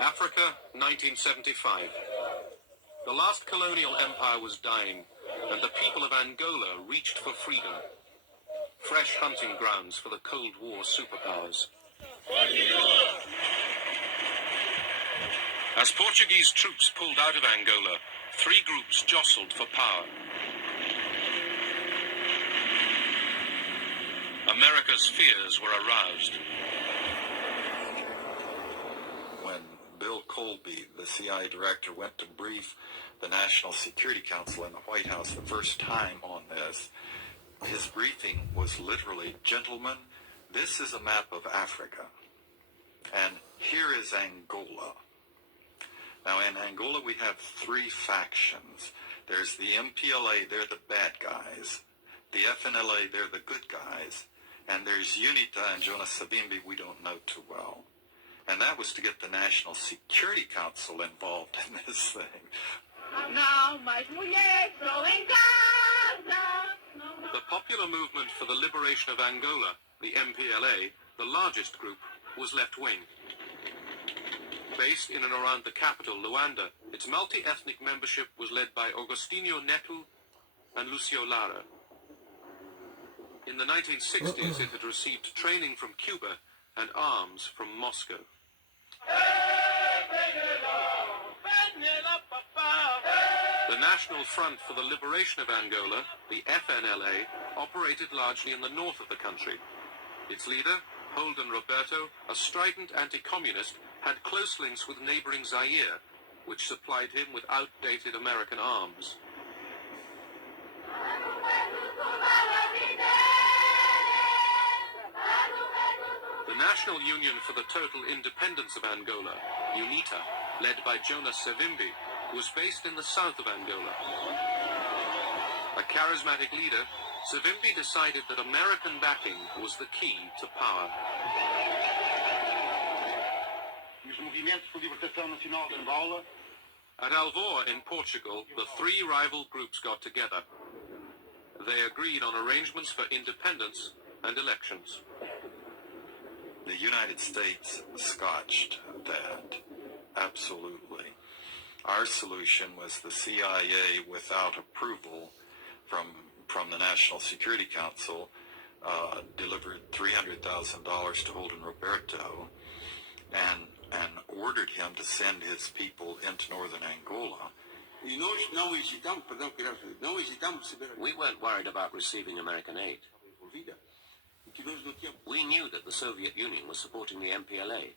Africa, 1975. The last colonial empire was dying, and the people of Angola reached for freedom. Fresh hunting grounds for the Cold War superpowers. As Portuguese troops pulled out of Angola, three groups jostled for power. America's fears were aroused. When Bill Colby, the CIA director, went to brief the National Security Council in the White House the first time on this, his briefing was literally, gentlemen, this is a map of Africa, and here is Angola. Now in Angola we have three factions. There's the MPLA, they're the bad guys. The FNLA, they're the good guys. And there's UNITA and Jonas Savimbi we don't know too well. And that was to get the National Security Council involved in this thing. The Popular Movement for the Liberation of Angola, the MPLA, the largest group, was left-wing. Based in and around the capital, Luanda, its multi-ethnic membership was led by Agostinho Neto and Lucio Lara. In the 1960s, it had received training from Cuba and arms from Moscow. The National Front for the Liberation of Angola, the FNLA, operated largely in the north of the country. Its leader, Holden Roberto, a strident anti-communist, had close links with neighboring Zaire, which supplied him with outdated American arms. The National Union for the Total Independence of Angola, UNITA, led by Jonas Savimbi, was based in the south of Angola. A charismatic leader, Savimbi decided that American backing was the key to power. At Alvor in Portugal, the three rival groups got together. They agreed on arrangements for independence and elections. The United States scotched that, absolutely. Our solution was the CIA, without approval from the National Security Council, delivered $300,000 to Holden Roberto and ordered him to send his people into northern Angola. We weren't worried about receiving American aid. We knew that the Soviet Union was supporting the MPLA,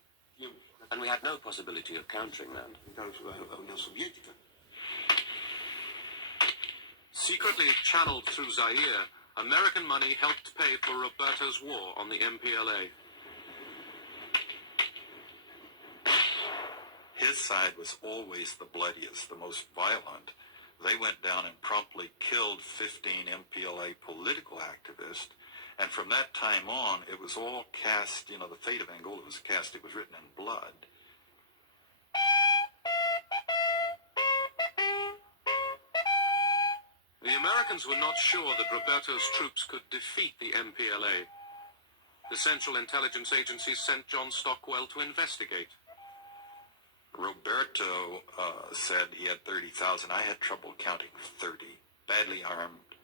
and we had no possibility of countering that. Secretly channeled through Zaire, American money helped pay for Roberto's war on the MPLA. His side was always the bloodiest, the most violent. They went down and promptly killed 15 MPLA political activists. And from that time on, it was all cast, the fate of Angola was cast, it was written in blood. The Americans were not sure that Roberto's troops could defeat the MPLA. The Central Intelligence Agency sent John Stockwell to investigate. Roberto said he had 30,000. I had trouble counting 30. Badly armed,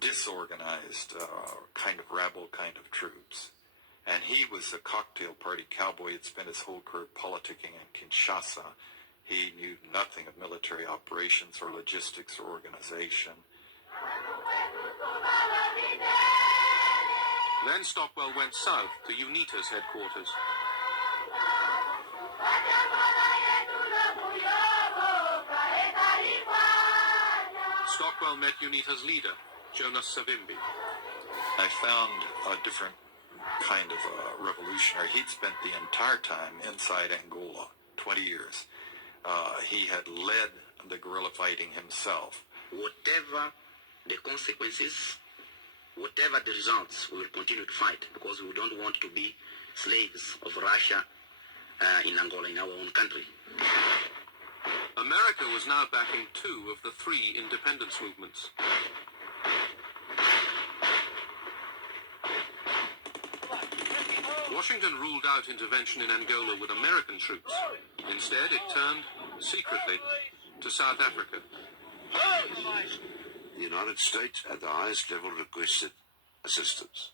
disorganized, kind of rabble kind of troops. And he was a cocktail party cowboy. He'd spent his whole career politicking in Kinshasa. He knew nothing of military operations or logistics or organization. Then Stockwell went south to UNITA's headquarters. Stockwell met UNITA's leader, Jonas Savimbi. I found a different kind of revolutionary. He'd spent the entire time inside Angola, 20 years. He had led the guerrilla fighting himself. Whatever the consequences, whatever the results, we will continue to fight, because we don't want to be slaves of Russia in Angola, in our own country. America was now backing two of the three independence movements. Washington ruled out intervention in Angola with American troops. Instead, it turned, secretly, to South Africa. The United States at the highest level requested assistance,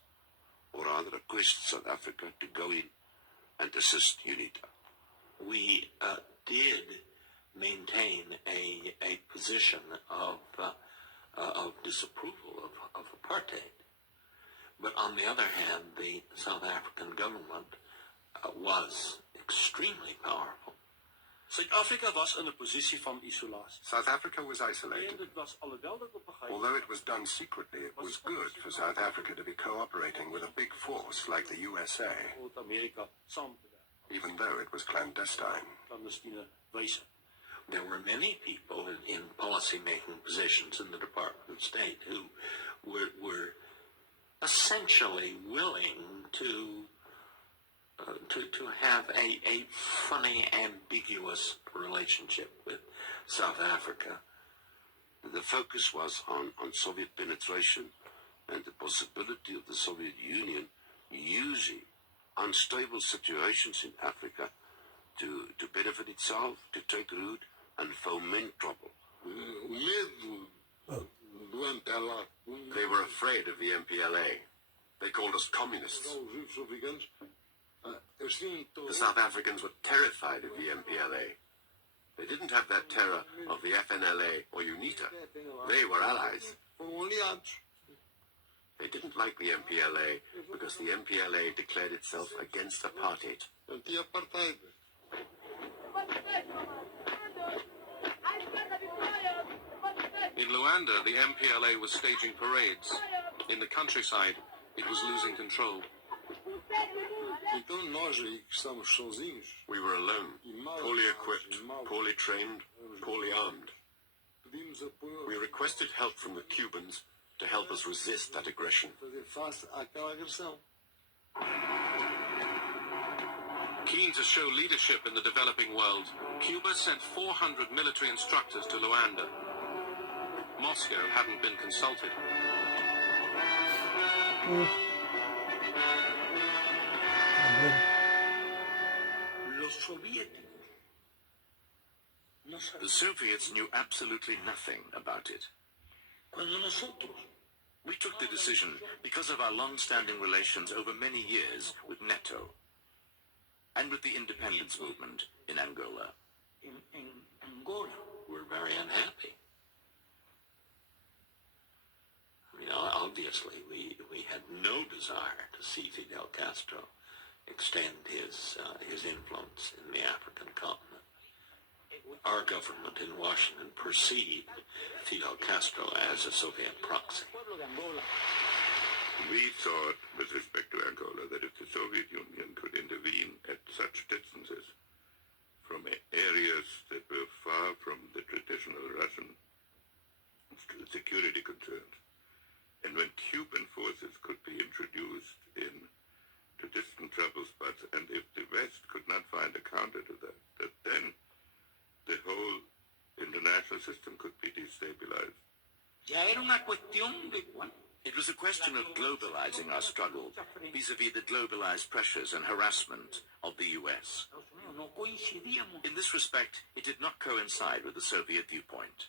or rather requested South Africa to go in and assist UNITA. We did maintain a position of disapproval of apartheid. But on the other hand, the South African government was extremely powerful. Suid-Afrika was in 'n posisie van isolasie. South Africa was isolated. En dit was alhoewel dit op 'n gegeven Although it was done secretly, it was good for South Africa to be cooperating with a big force like the USA, moment Amerika saam te werk, even though it was clandestine. clandestine wyse. There were many people in policy-making positions in the Department of State who were essentially willing to have a funny, ambiguous relationship with South Africa. The focus was on Soviet penetration and the possibility of the Soviet Union using unstable situations in Africa to benefit itself, to take root and foment trouble. They were afraid of the MPLA. They called us communists. The South Africans were terrified of the MPLA. They didn't have that terror of the FNLA or UNITA. They were allies. They didn't like the MPLA because the MPLA declared itself against apartheid. In Luanda, the MPLA was staging parades. In the countryside, it was losing control. We were alone, poorly equipped, poorly trained, poorly armed. We requested help from the Cubans to help us resist that aggression. Keen to show leadership in the developing world, Cuba sent 400 military instructors to Luanda. Moscow hadn't been consulted. The Soviets knew absolutely nothing about it. We took the decision because of our long-standing relations over many years with NATO and with the independence movement in Angola. We're very unhappy. I mean, obviously, we had no desire to see Fidel Castro extend his influence in the African continent. Our government in Washington perceived Fidel Castro as a Soviet proxy. We thought, with respect to Angola, that if the Soviet Union could intervene at such distances from areas that were far from the traditional Russian security concerns, and when Cuban forces could be introduced to distant trouble spots, and if the West could not find a counter to that then the whole international system could be destabilized. It was a question of globalizing our struggle vis-à-vis the globalized pressures and harassment of the U.S. In this respect, it did not coincide with the Soviet viewpoint.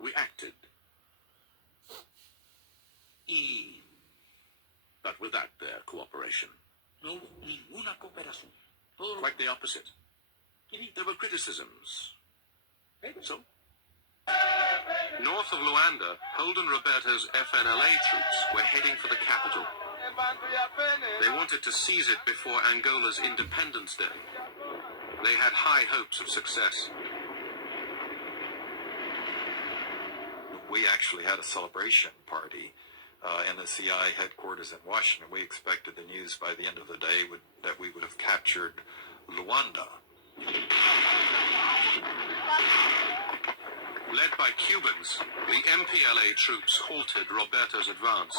We acted, but without their cooperation. Quite the opposite. There were criticisms. So? North of Luanda, Holden Roberto's FNLA troops were heading for the capital. They wanted to seize it before Angola's Independence Day. They had high hopes of success. We actually had a celebration party in the CI headquarters in Washington. We expected the news by the end of the day that we would have captured Luanda. Led by Cubans, the MPLA troops halted Roberto's advance.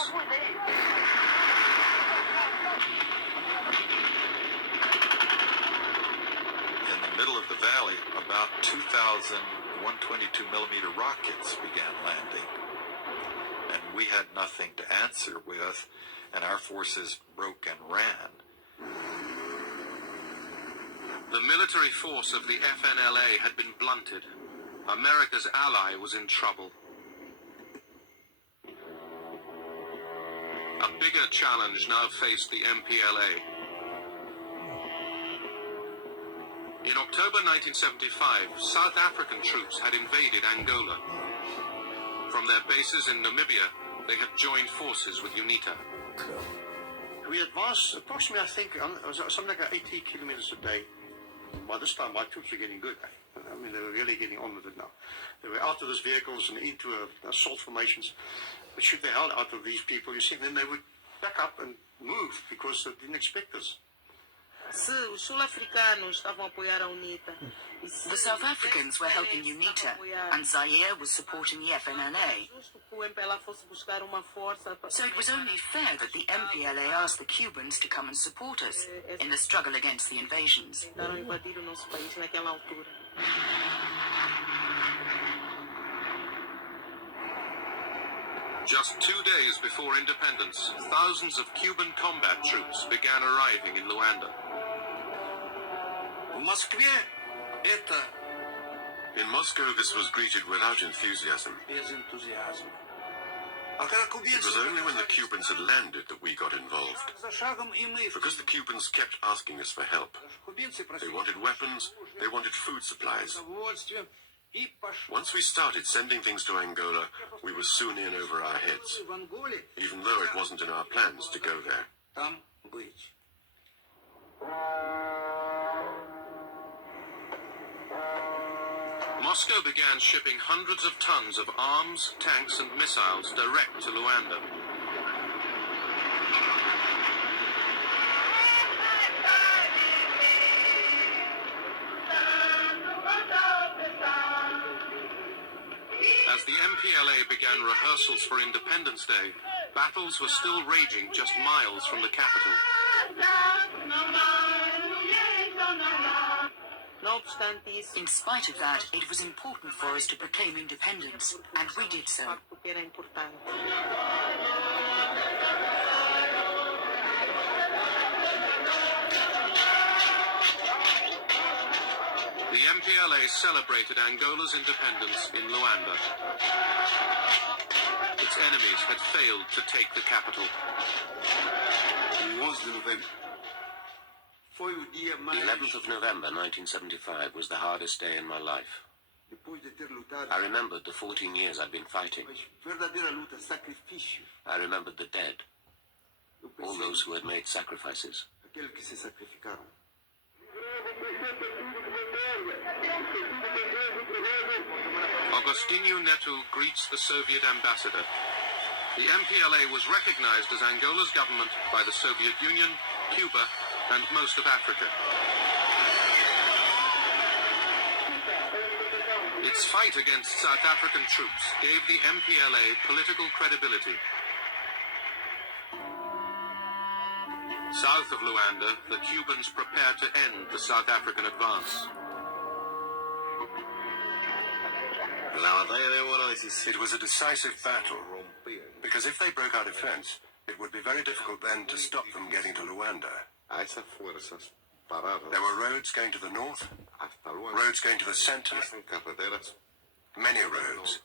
In the middle of the valley, about 2,000 122mm rockets began landing. And we had nothing to answer with, and our forces broke and ran. The military force of the FNLA had been blunted. America's ally was in trouble. A bigger challenge now faced the MPLA. In October 1975, South African troops had invaded Angola. From their bases in Namibia, they had joined forces with UNITA. We advanced approximately, I think, something like 80 kilometers a day. By this time, my troops were getting good. I mean, they were really getting on with it now. They were out of those vehicles and into assault formations. But shoot the hell out of these people, you see, then they would back up and move because they didn't expect us. The South Africans were helping UNITA, and Zaire was supporting the FNLA. So it was only fair that the MPLA asked the Cubans to come and support us in the struggle against the invasions. Just 2 days before independence, thousands of Cuban combat troops began arriving in Luanda. In Moscow, this was greeted without enthusiasm. It was only when the Cubans had landed that we got involved. Because the Cubans kept asking us for help. They wanted weapons, they wanted food supplies. Once we started sending things to Angola, we were soon in over our heads, even though it wasn't in our plans to go there. Moscow began shipping hundreds of tons of arms, tanks and missiles direct to Luanda. As the MPLA began rehearsals for Independence Day, battles were still raging just miles from the capital. In spite of that, it was important for us to proclaim independence, and we did so. The MPLA celebrated Angola's independence in Luanda. Its enemies had failed to take the capital. The 11th of November 1975 was the hardest day in my life. I remembered the 14 years I'd been fighting. I remembered the dead, all those who had made sacrifices. Agostinho Neto greets the Soviet ambassador. The MPLA was recognized as Angola's government by the Soviet Union, Cuba, and most of Africa. Its fight against South African troops gave the MPLA political credibility. South of Luanda, the Cubans prepared to end the South African advance. It was a decisive battle, because if they broke our defense, it would be very difficult then to stop them getting to Luanda. There were roads going to the north, roads going to the center, many roads,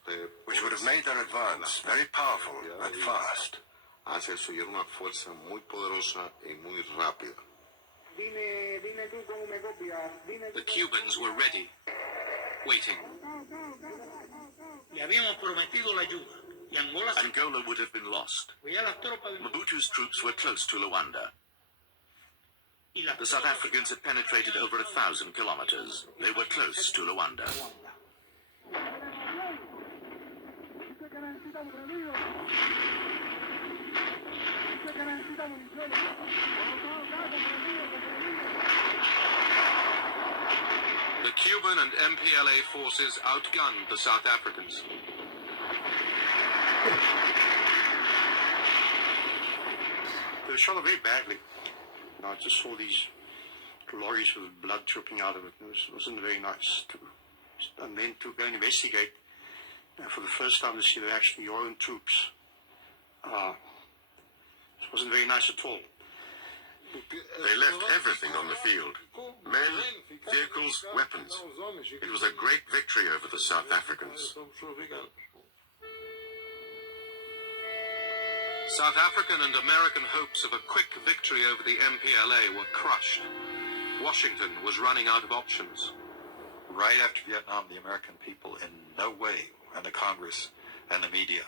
which would have made their advance very powerful and fast. The Cubans were ready, waiting. Angola would have been lost. Mobutu's troops were close to Luanda. The South Africans had penetrated over 1,000 kilometers. They were close to Luanda. The Cuban and MPLA forces outgunned the South Africans. They were shot very badly. I just saw these lorries with blood dripping out of it. It wasn't very nice. And then to go and investigate, for the first time to see they're actually your own troops It wasn't very nice at all. They left everything on the field. Men, vehicles, weapons. It was a great victory over the South Africans. South African and American hopes of a quick victory over the MPLA were crushed. Washington was running out of options. Right after Vietnam, the American people in no way, and the Congress and the media,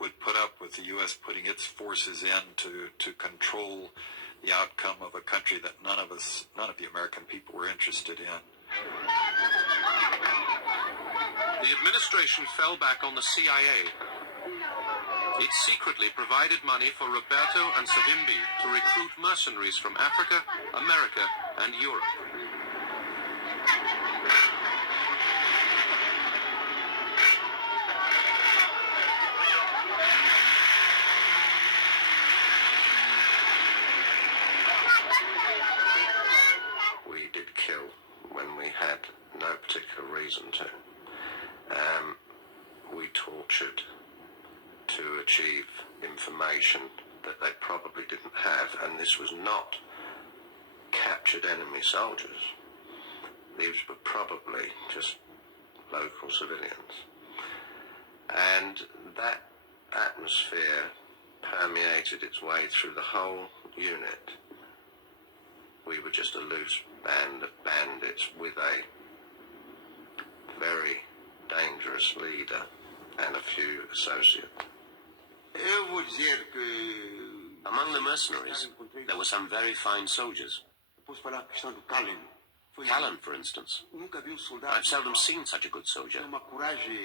would put up with the U.S. putting its forces in to control the outcome of a country that none of the American people were interested in. The administration fell back on the CIA. It secretly provided money for Roberto and Savimbi to recruit mercenaries from Africa, America, and Europe. We did kill when we had no particular reason to. We tortured to achieve information that they probably didn't have, and this was not captured enemy soldiers. These were probably just local civilians. And that atmosphere permeated its way through the whole unit. We were just a loose band of bandits with a very dangerous leader and a few associates. Among the mercenaries, there were some very fine soldiers. Callan, for instance. I've seldom seen such a good soldier.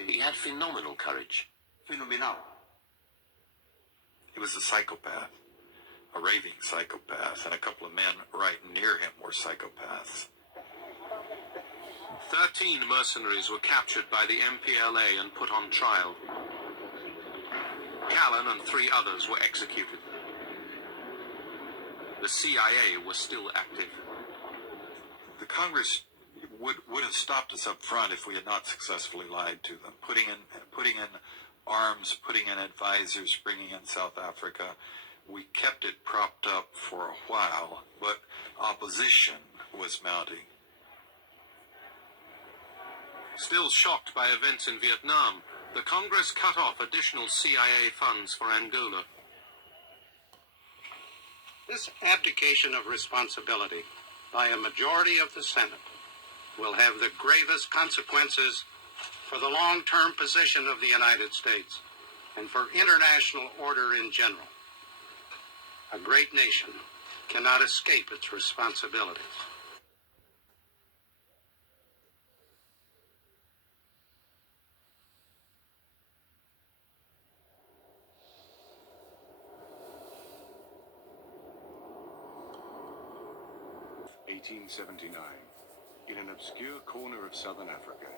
He had phenomenal courage. He was a psychopath, a raving psychopath, and a couple of men right near him were psychopaths. 13 mercenaries were captured by the MPLA and put on trial. Callan and 3 others were executed. The CIA was still active. The Congress would have stopped us up front if we had not successfully lied to them, putting in arms, putting in advisors, bringing in South Africa. We kept it propped up for a while, but opposition was mounting. Still shocked by events in Vietnam, the Congress cut off additional CIA funds for Angola. This abdication of responsibility by a majority of the Senate will have the gravest consequences for the long-term position of the United States and for international order in general. A great nation cannot escape its responsibilities. (1879), in an obscure corner of southern Africa,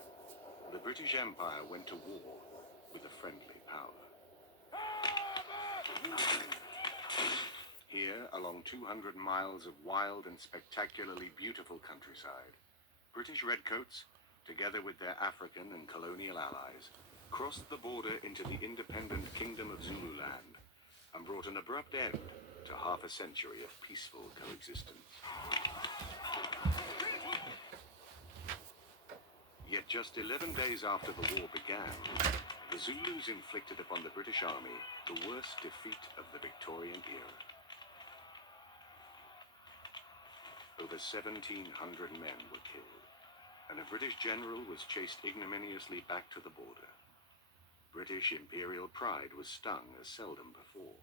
the British Empire went to war with a friendly power. Here, along 200 miles of wild and spectacularly beautiful countryside, British redcoats, together with their African and colonial allies, crossed the border into the independent Kingdom of Zululand and brought an abrupt end to half a century of peaceful coexistence. Yet just 11 days after the war began, the Zulus inflicted upon the British Army the worst defeat of the Victorian era. Over 1,700 men were killed, and a British general was chased ignominiously back to the border. British imperial pride was stung as seldom before.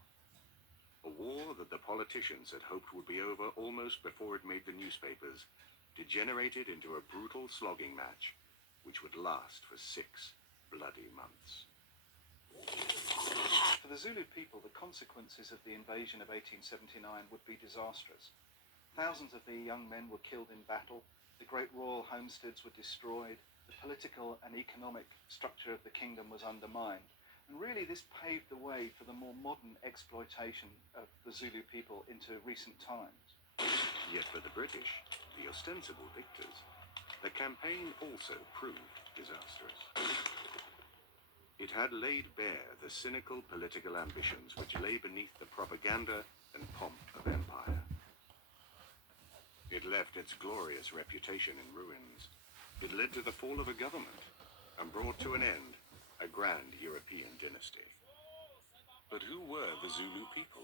A war that the politicians had hoped would be over almost before it made the newspapers degenerated into a brutal slogging match which would last for 6 bloody months. For the Zulu people, the consequences of the invasion of 1879 would be disastrous. Thousands of the young men were killed in battle, the great royal homesteads were destroyed, the political and economic structure of the kingdom was undermined. And really this paved the way for the more modern exploitation of the Zulu people into recent times. Yet for the British, the ostensible victors, the campaign also proved disastrous. It had laid bare the cynical political ambitions which lay beneath the propaganda and pomp of empire. It left its glorious reputation in ruins. It led to the fall of a government and brought to an end a grand European dynasty. But who were the Zulu people?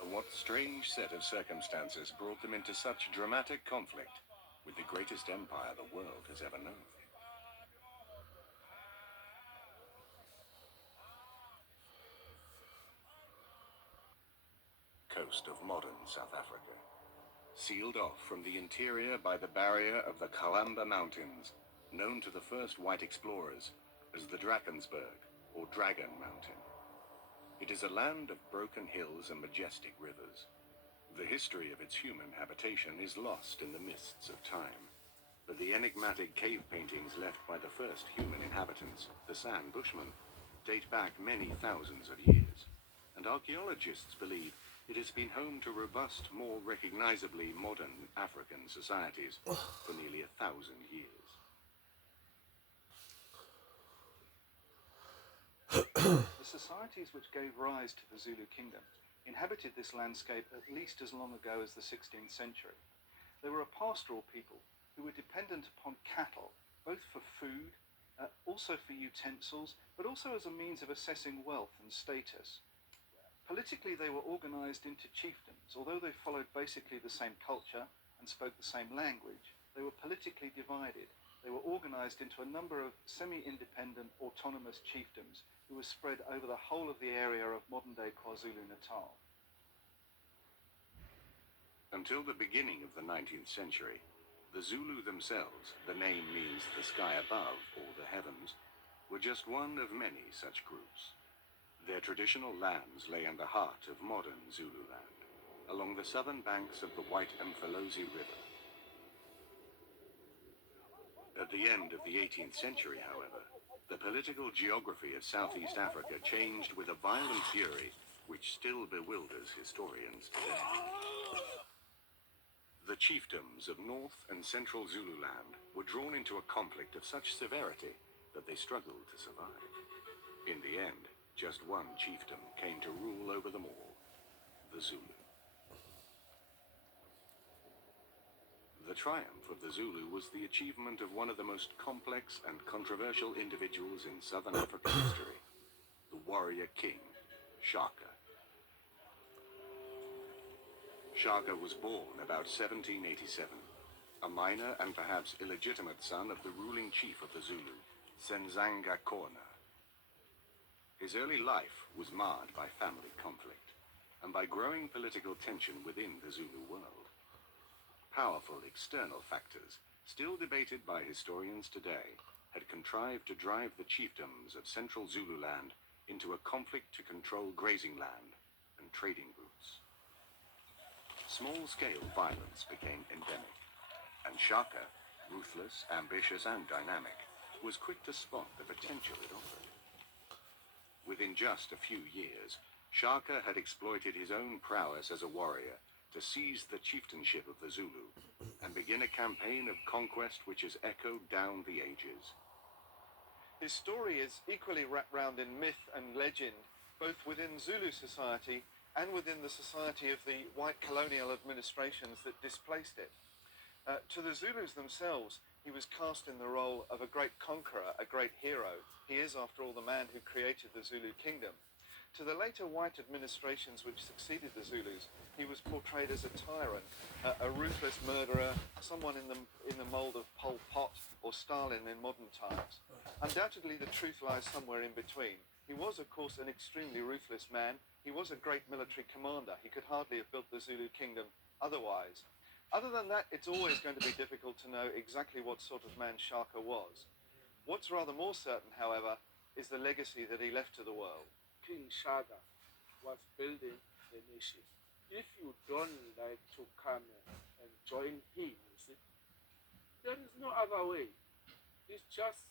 And what strange set of circumstances brought them into such dramatic conflict with the greatest empire the world has ever known? Coast of modern South Africa, sealed off from the interior by the barrier of the Kalhari Mountains, known to the first white explorers as the Drakensberg or Dragon Mountain. It is a land of broken hills and majestic rivers. The history of its human habitation is lost in the mists of time, but the enigmatic cave paintings left by the first human inhabitants, the San Bushmen, date back many thousands of years, and archaeologists believe it has been home to robust, more recognizably modern African societies for nearly 1,000 years. The societies which gave rise to the Zulu kingdom inhabited this landscape at least as long ago as the 16th century. They were a pastoral people who were dependent upon cattle, both for food, also for utensils, but also as a means of assessing wealth and status. Politically, they were organized into chiefdoms. Although they followed basically the same culture and spoke the same language, they were politically divided. They were organized into a number of semi-independent autonomous chiefdoms who were spread over the whole of the area of modern-day KwaZulu-Natal. Until the beginning of the 19th century, the Zulu themselves, the name means the sky above or the heavens, were just one of many such groups. Their traditional lands lay in the heart of modern Zululand, along the southern banks of the White Mfolozi River. At the end of the 18th century, however, the political geography of Southeast Africa changed with a violent fury which still bewilders historians today. The chiefdoms of North and Central Zululand were drawn into a conflict of such severity that they struggled to survive. In the end, just one chiefdom came to rule over them all, the Zulu. The triumph of the Zulu was the achievement of one of the most complex and controversial individuals in Southern African history, the warrior king, Shaka. Shaka was born about 1787, a minor and perhaps illegitimate son of the ruling chief of the Zulu, Senzanga Kona. His early life was marred by family conflict and by growing political tension within the Zulu world. Powerful external factors, still debated by historians today, had contrived to drive the chiefdoms of central Zululand into a conflict to control grazing land and trading routes. Small-scale violence became endemic, and Shaka, ruthless, ambitious, and dynamic, was quick to spot the potential it offered. Within just a few years, Shaka had exploited his own prowess as a warrior to seize the chieftainship of the Zulu and begin a campaign of conquest which has echoed down the ages. His story is equally wrapped round in myth and legend, both within Zulu society and within the society of the white colonial administrations that displaced it. To the Zulus themselves, he was cast in the role of a great conqueror, a great hero. He is, after all, the man who created the Zulu kingdom. To the later white administrations which succeeded the Zulus, he was portrayed as a tyrant, a ruthless murderer, someone in the mould of Pol Pot or Stalin in modern times. Undoubtedly, the truth lies somewhere in between. He was, of course, an extremely ruthless man. He was a great military commander. He could hardly have built the Zulu kingdom otherwise. Other than that, it's always going to be difficult to know exactly what sort of man Shaka was. What's rather more certain, however, is the legacy that he left to the world. King Shaka was building the nation. If you don't like to come and join him, you see, there is no other way. It's just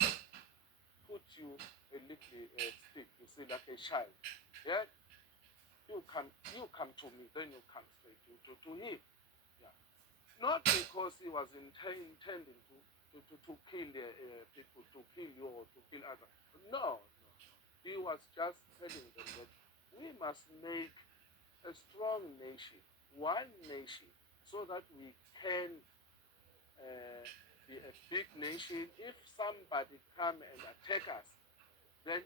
put you a little stick, you see, like a child. Yeah? You come to me, then you come straight to him. Yeah. Not because he was intending to kill people, to kill you or to kill others. No. he was just telling them that we must make a strong nation, one nation, so that we can be a big nation. If somebody come and attack us, then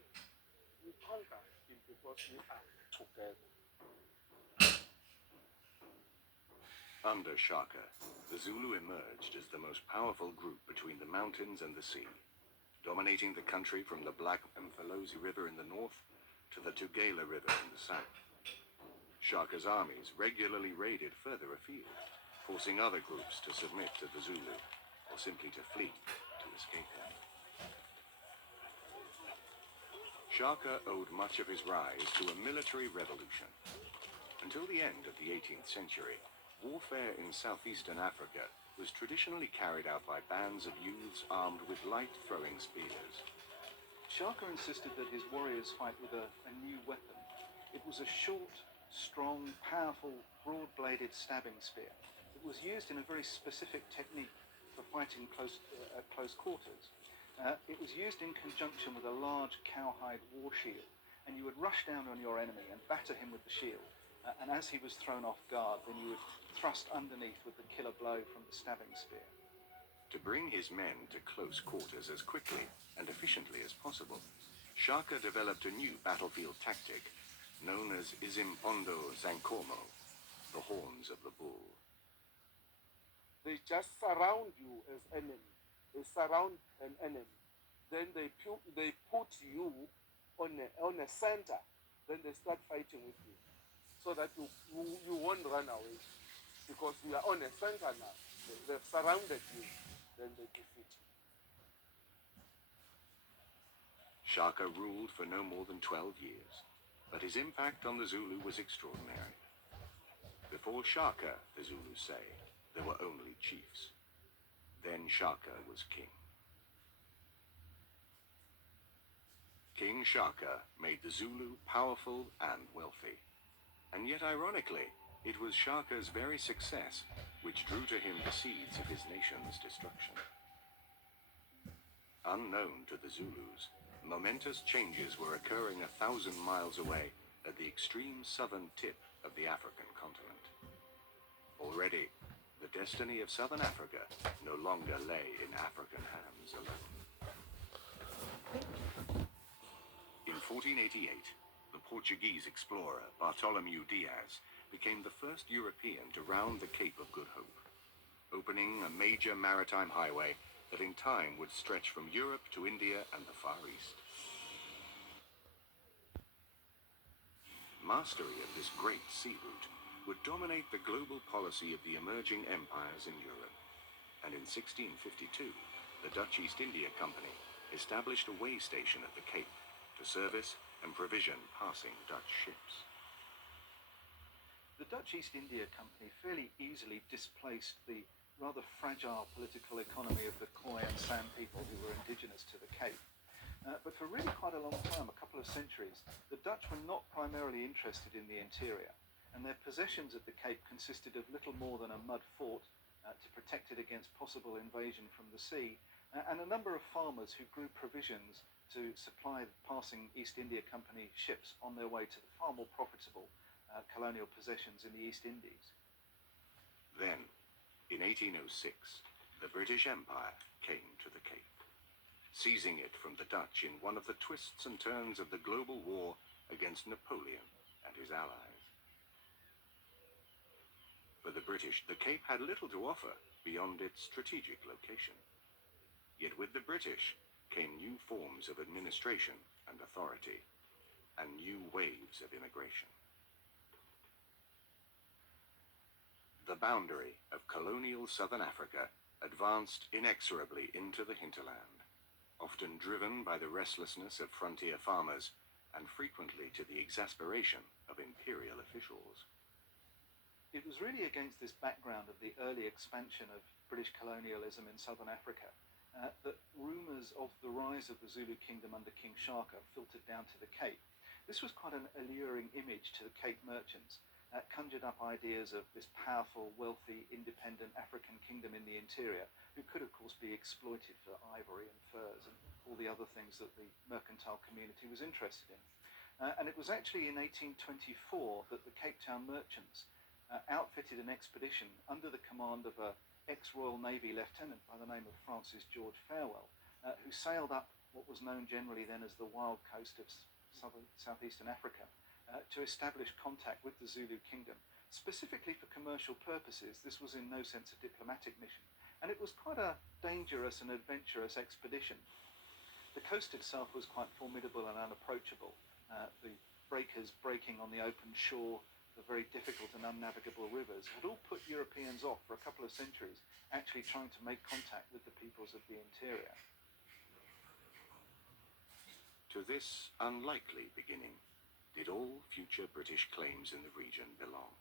we conquer him because we are together. Under Shaka, the Zulu emerged as the most powerful group between the mountains and the sea, dominating the country from the Black Mfolozi River in the north to the Tugela River in the south. Shaka's armies regularly raided further afield, forcing other groups to submit to the Zulu, or simply to flee to escape them. Shaka owed much of his rise to a military revolution. Until the end of the 18th century, warfare in southeastern Africa was traditionally carried out by bands of youths armed with light-throwing spears. Shaka insisted that his warriors fight with a new weapon. It was a short, strong, powerful, broad-bladed stabbing spear. It was used in a very specific technique for fighting at close quarters. It was used in conjunction with a large cowhide war shield, and you would rush down on your enemy and batter him with the shield. And as he was thrown off guard, then you would thrust underneath with the killer blow from the stabbing spear. To bring his men to close quarters as quickly and efficiently as possible, Shaka developed a new battlefield tactic known as Izimpondo Zankomo, the horns of the bull. They just surround you as enemy. They surround an enemy. Then they put you on a center. Then they start fighting with you, so that you won't run away, because you are on a center now. They've surrounded you. Then they defeat you. Shaka ruled for no more than 12 years, but his impact on the Zulu was extraordinary. Before Shaka, the Zulus say, there were only chiefs. Then Shaka was king. King Shaka made the Zulu powerful and wealthy. And yet, ironically, it was Shaka's very success which drew to him the seeds of his nation's destruction. Unknown to the Zulus, momentous changes were occurring 1,000 miles away at the extreme southern tip of the African continent. Already, the destiny of southern Africa no longer lay in African hands alone. In 1488, the Portuguese explorer Bartholomew Diaz became the first European to round the Cape of Good Hope, opening a major maritime highway that in time would stretch from Europe to India and the Far East. Mastery of this great sea route would dominate the global policy of the emerging empires in Europe. And in 1652, the Dutch East India Company established a way station at the Cape to service and provision passing Dutch ships. The Dutch East India Company fairly easily displaced the rather fragile political economy of the Khoi and San people who were indigenous to the Cape. But for really quite a long time, a couple of centuries, the Dutch were not primarily interested in the interior, and their possessions at the Cape consisted of little more than a mud fort to protect it against possible invasion from the sea, and a number of farmers who grew provisions to supply passing East India Company ships on their way to the far more profitable colonial possessions in the East Indies. Then, in 1806, the British Empire came to the Cape, seizing it from the Dutch in one of the twists and turns of the global war against Napoleon and his allies. For the British, the Cape had little to offer beyond its strategic location. Yet with the British came new forms of administration and authority, and new waves of immigration. The boundary of colonial southern Africa advanced inexorably into the hinterland, often driven by the restlessness of frontier farmers and frequently to the exasperation of imperial officials. It was really against this background of the early expansion of British colonialism in southern Africa that rumours of the rise of the Zulu kingdom under King Shaka filtered down to the Cape. This was quite an alluring image to the Cape merchants, conjured up ideas of this powerful, wealthy, independent African kingdom in the interior, who could of course be exploited for ivory and furs. And all the other things that the mercantile community was interested in. And it was actually in 1824 that the Cape Town merchants outfitted an expedition under the command of an ex-Royal Navy lieutenant by the name of Francis George Farewell, who sailed up what was known generally then as the wild coast of southeastern Africa to establish contact with the Zulu kingdom. Specifically for commercial purposes, this was in no sense a diplomatic mission, and it was quite a dangerous and adventurous expedition. The coast itself was quite formidable and unapproachable. The breakers breaking on the open shore, the very difficult and unnavigable rivers, had all put Europeans off for a couple of centuries actually trying to make contact with the peoples of the interior. To this unlikely beginning did all future British claims in the region belong.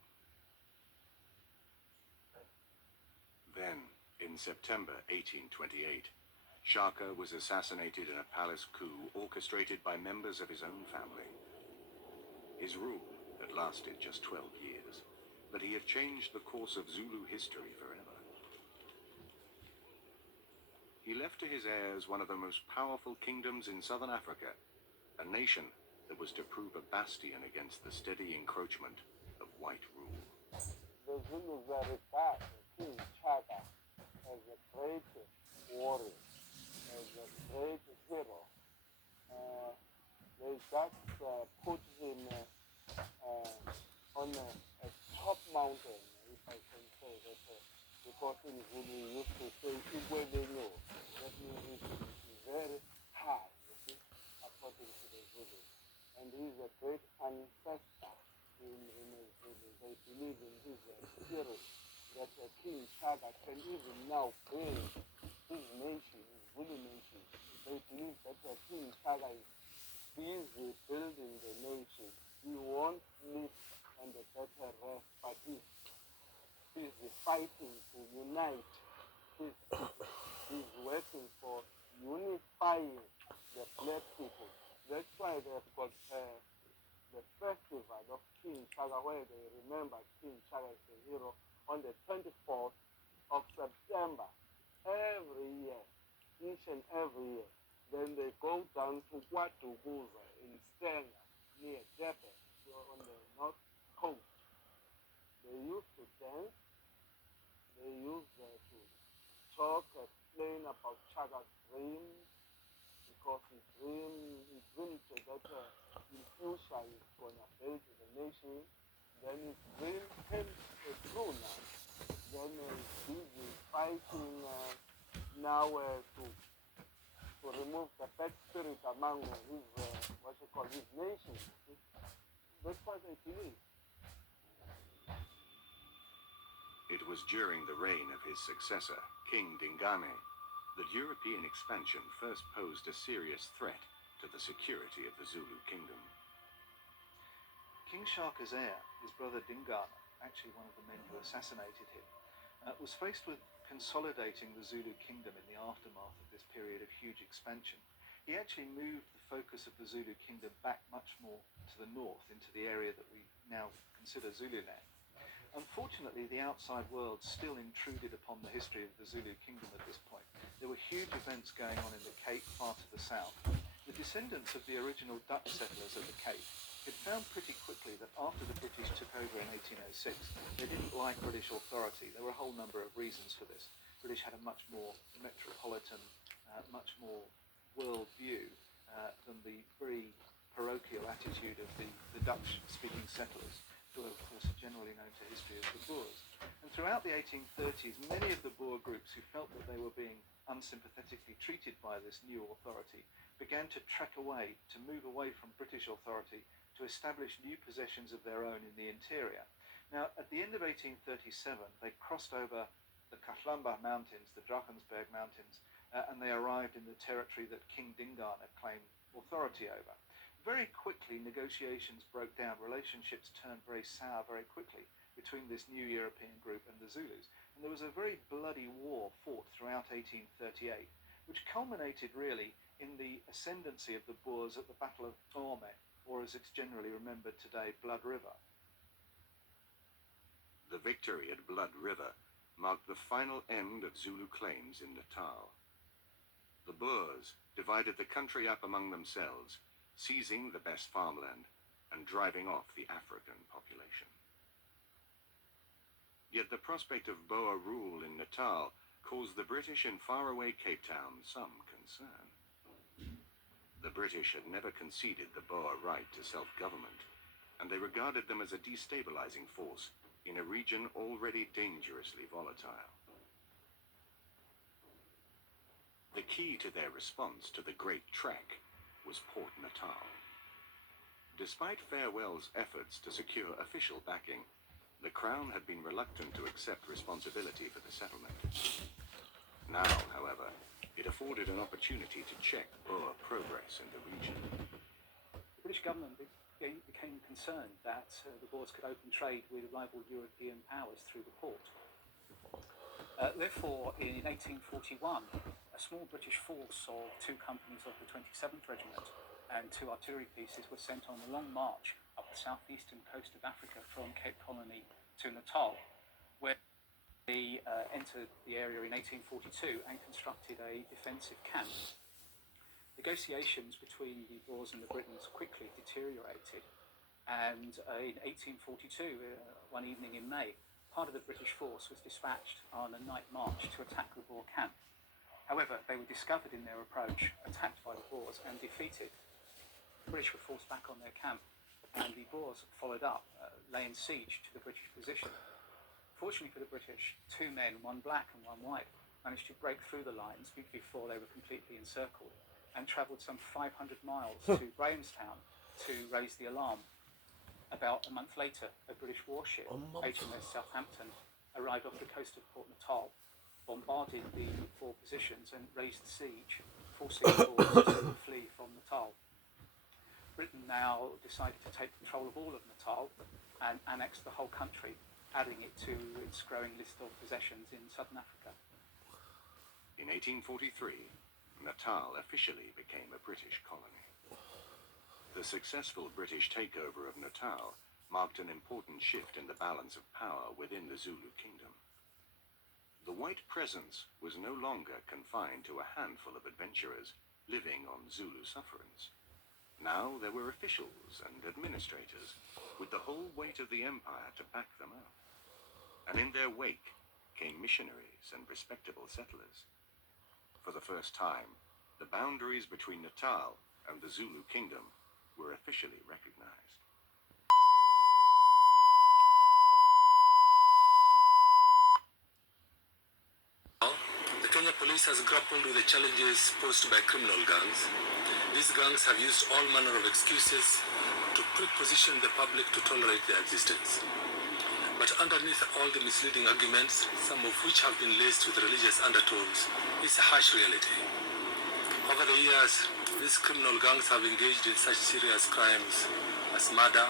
Then, in September 1828, Shaka was assassinated in a palace coup orchestrated by members of his own family. His rule had lasted just 12 years, but he had changed the course of Zulu history forever. He left to his heirs one of the most powerful kingdoms in southern Africa, a nation that was to prove a bastion against the steady encroachment of white rule. The Zulus are regarded King Shaka as a great warrior, as a great hero. They just put him on a top mountain, if I can say that, because in Zulu we used to say Igwelenyo. That means it's very high, you see, according to the Zulu. And he's a great ancestor in Zulu. They believe in his spirit, that King Shaka can even now bring his nation, his Zulu nation. They believe that King Shaka is busy building the nation. He won't live on the better rest, but he's busy fighting to unite his people. He's working for unifying the black people. That's why they've got the festival of King Shaka, where they remember King Shaka as the hero, on the 24th of September every year, each and every year. Then they go down to Watukuza in Stenga, near Durban, on the north coast. They used to dance, they used to talk, explain about Shaka's dreams, because he dreamed that in future he's going to build the nation. Then his dream came true now. Then he's busy fighting now to remove the bad spirit among his, his nation. That's what they believe. It was during the reign of his successor, King Dingane, that European expansion first posed a serious threat to the security of the Zulu kingdom. King Shaka's heir, his brother Dingane, actually one of the men who assassinated him, was faced with consolidating the Zulu kingdom in the aftermath of this period of huge expansion. He actually moved the focus of the Zulu kingdom back much more to the north, into the area that we now consider Zululand. Unfortunately, the outside world still intruded upon the history of the Zulu kingdom at this point. There were huge events going on in the Cape, far to the south. The descendants of the original Dutch settlers at the Cape had found pretty quickly that after the British took over in 1806, they didn't like British authority. There were a whole number of reasons for this. British had a much more metropolitan, much more world view than the very parochial attitude of the Dutch-speaking settlers, who are, of course, generally known to history as the Boers. And throughout the 1830s, many of the Boer groups who felt that they were being unsympathetically treated by this new authority began to trek away, to move away from British authority, to establish new possessions of their own in the interior. Now, at the end of 1837, they crossed over the Kahlamba Mountains, the Drakensberg Mountains, and they arrived in the territory that King Dingane claimed authority over. Very quickly, negotiations broke down. Relationships turned very sour very quickly between this new European group and the Zulus. And there was a very bloody war fought throughout 1838, which culminated really in the ascendancy of the Boers at the Battle of Orme, or as it's generally remembered today, Blood River. The victory at Blood River marked the final end of Zulu claims in Natal. The Boers divided the country up among themselves, seizing the best farmland and driving off the African population. Yet the prospect of Boer rule in Natal caused the British in faraway Cape Town some concern. The British had never conceded the Boer right to self-government, and they regarded them as a destabilizing force in a region already dangerously volatile. The key to their response to the Great Trek was Port Natal. Despite Farewell's efforts to secure official backing, the Crown had been reluctant to accept responsibility for the settlement. Now, however, it afforded an opportunity to check Boer progress in the region. The British government became concerned that the Boers could open trade with rival European powers through the port. Therefore, in 1841, a small British force of 2 companies of the 27th Regiment and 2 artillery pieces were sent on a long march up the southeastern coast of Africa from Cape Colony to Natal, where they entered the area in 1842 and constructed a defensive camp. Negotiations between the Boers and the Britons quickly deteriorated, and in 1842, one evening in May, part of the British force was dispatched on a night march to attack the Boer camp. However, they were discovered in their approach, attacked by the Boers and defeated. The British were forced back on their camp, and the Boers followed up, laying siege to the British position. Fortunately for the British, 2 men, one black and one white, managed to break through the lines before they were completely encircled, and travelled some 500 miles to Grahamstown to raise the alarm. About a month later, a British warship, HMS Southampton, arrived off the coast of Port Natal, bombarded the Boer positions and raised the siege, forcing the Boers to flee from Natal. Britain now decided to take control of all of Natal and annex the whole country, adding it to its growing list of possessions in southern Africa. In 1843, Natal officially became a British colony. The successful British takeover of Natal marked an important shift in the balance of power within the Zulu kingdom. The white presence was no longer confined to a handful of adventurers living on Zulu sufferance. Now there were officials and administrators with the whole weight of the empire to back them up. And in their wake came missionaries and respectable settlers. For the first time, the boundaries between Natal and the Zulu kingdom were officially recognized. The Kenya police has grappled with the challenges posed by criminal gangs. These gangs have used all manner of excuses to pre-position the public to tolerate their existence. But underneath all the misleading arguments, some of which have been laced with religious undertones, is a harsh reality. Over the years, these criminal gangs have engaged in such serious crimes as murder,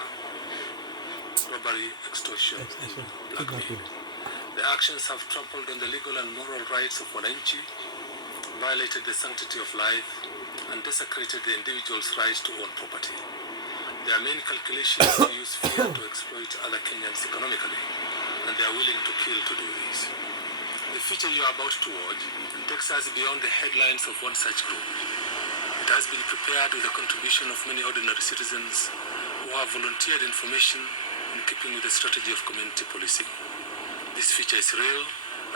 robbery, extortion, and blackmail. The actions have trampled on the legal and moral rights of wananchi, violated the sanctity of life, and desecrated the individual's right to own property. Their main calculation is to use fear to exploit other Kenyans economically, and they are willing to kill to do this. The future you are about to watch takes us beyond the headlines of one such group. It has been prepared with the contribution of many ordinary citizens who have volunteered information in keeping with the strategy of community policing. This feature is real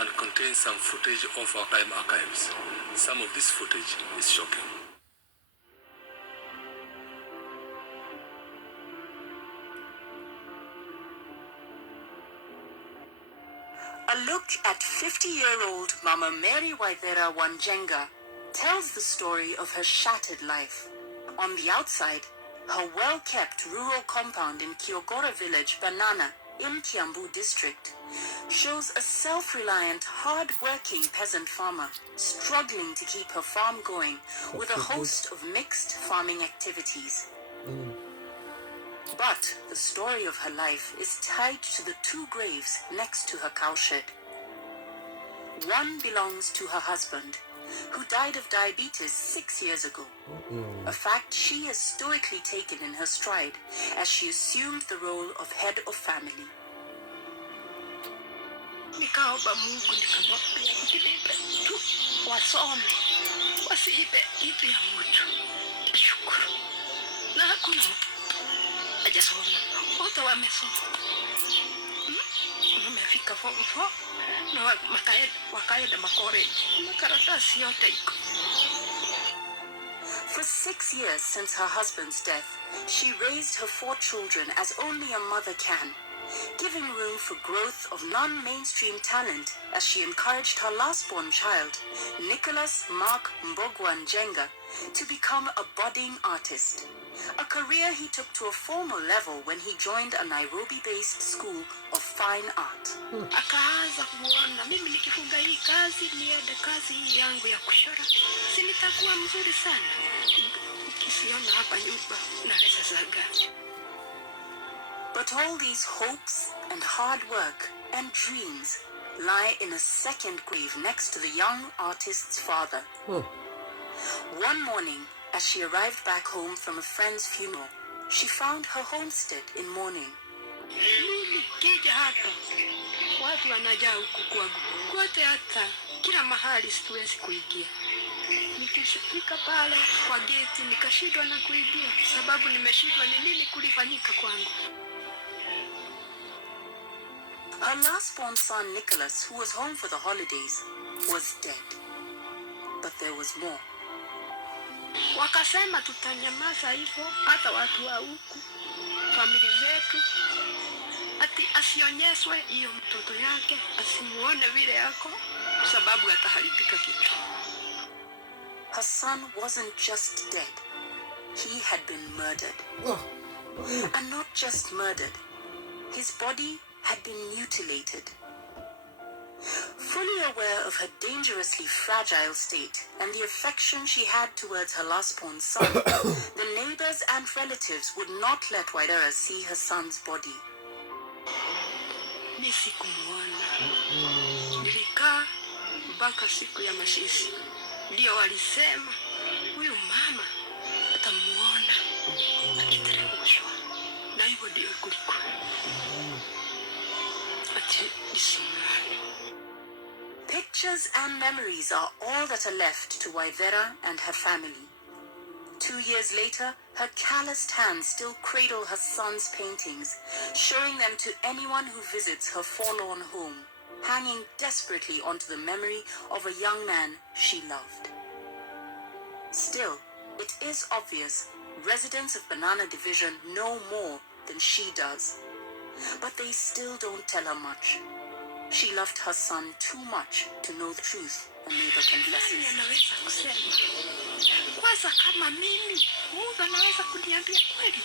and contains some footage of our crime archives. Some of this footage is shocking. A look at 50-year-old Mama Mary Waithera Wanjenga tells the story of her shattered life. On the outside, her well-kept rural compound in Kiogora village, Banana, in Kiambu district, shows a self-reliant, hard-working peasant farmer struggling to keep her farm going with a host of mixed farming activities. But the story of her life is tied to the 2 graves next to her cowshed. One belongs to her husband, who died of diabetes 6 years ago. A fact she has stoically taken in her stride as she assumed the role of head of family. Nikaomba Mungu nikamwambia wasome wasiibe kitu ya mtu. Shukuru. Na hakuna hajasoma. Wote wamesoma. Wamefika form 4 na wakaenda makoleji. Makaratasi yote iko. For 6 years since her husband's death, she raised her 4 children as only a mother can, giving room for growth of non-mainstream talent as she encouraged her last-born child, Nicholas Mark Mbogwa Njenga, to become a budding artist, a career he took to a formal level when he joined a Nairobi-based school of fine art. Akaanza kuona mimi nikifunga hii kazi niende kazi hii yangu ya kushora, si nitakuwa mzuri sana. Ukisiona hapa nyumba naweza zaga. But all these hopes and hard work and dreams lie in a second grave next to the young artist's father. One morning, as she arrived back home from a friend's funeral, she found her homestead in mourning. Kija hapa, watu wanajaa huku kwangu. Kote hata, kila mahali siwezi kuingia. Nikifika pale kwa geti nikashindwa na kuingia sababu nimeshindwa ni nini kulifanyika kwangu. Her last-born son Nicholas, who was home for the holidays, was dead. But there was more. Wakasema tutanyamaza hivyo hata watu wa huku, familia zetu, ati asionyeswe hiyo mtoto yake, asimuone vile yako sababu ataharibika kitu. Her son wasn't just dead. He had been murdered. And not just murdered. His body had been mutilated. Fully aware of her dangerously fragile state and the affection she had towards her last-born son, the neighbors and relatives would not let Waidera see her son's body. Nisikumuona. Nilikaa mpaka siku ya mazishi. Ndio walisema huyu mama atamuona akiteremshwa. Na hivyo ndio kulikuwa. Pictures and memories are all that are left to Waithera and her family. 2 years later, her calloused hands still cradle her son's paintings, showing them to anyone who visits her forlorn home, hanging desperately onto the memory of a young man she loved. Still, it is obvious residents of Banana Division know more than she does. But they still don't tell her much. She loved her son too much to know the truth and made her confesses. Kwanza kama mimi, Mungu anaweza kuniambia kweli.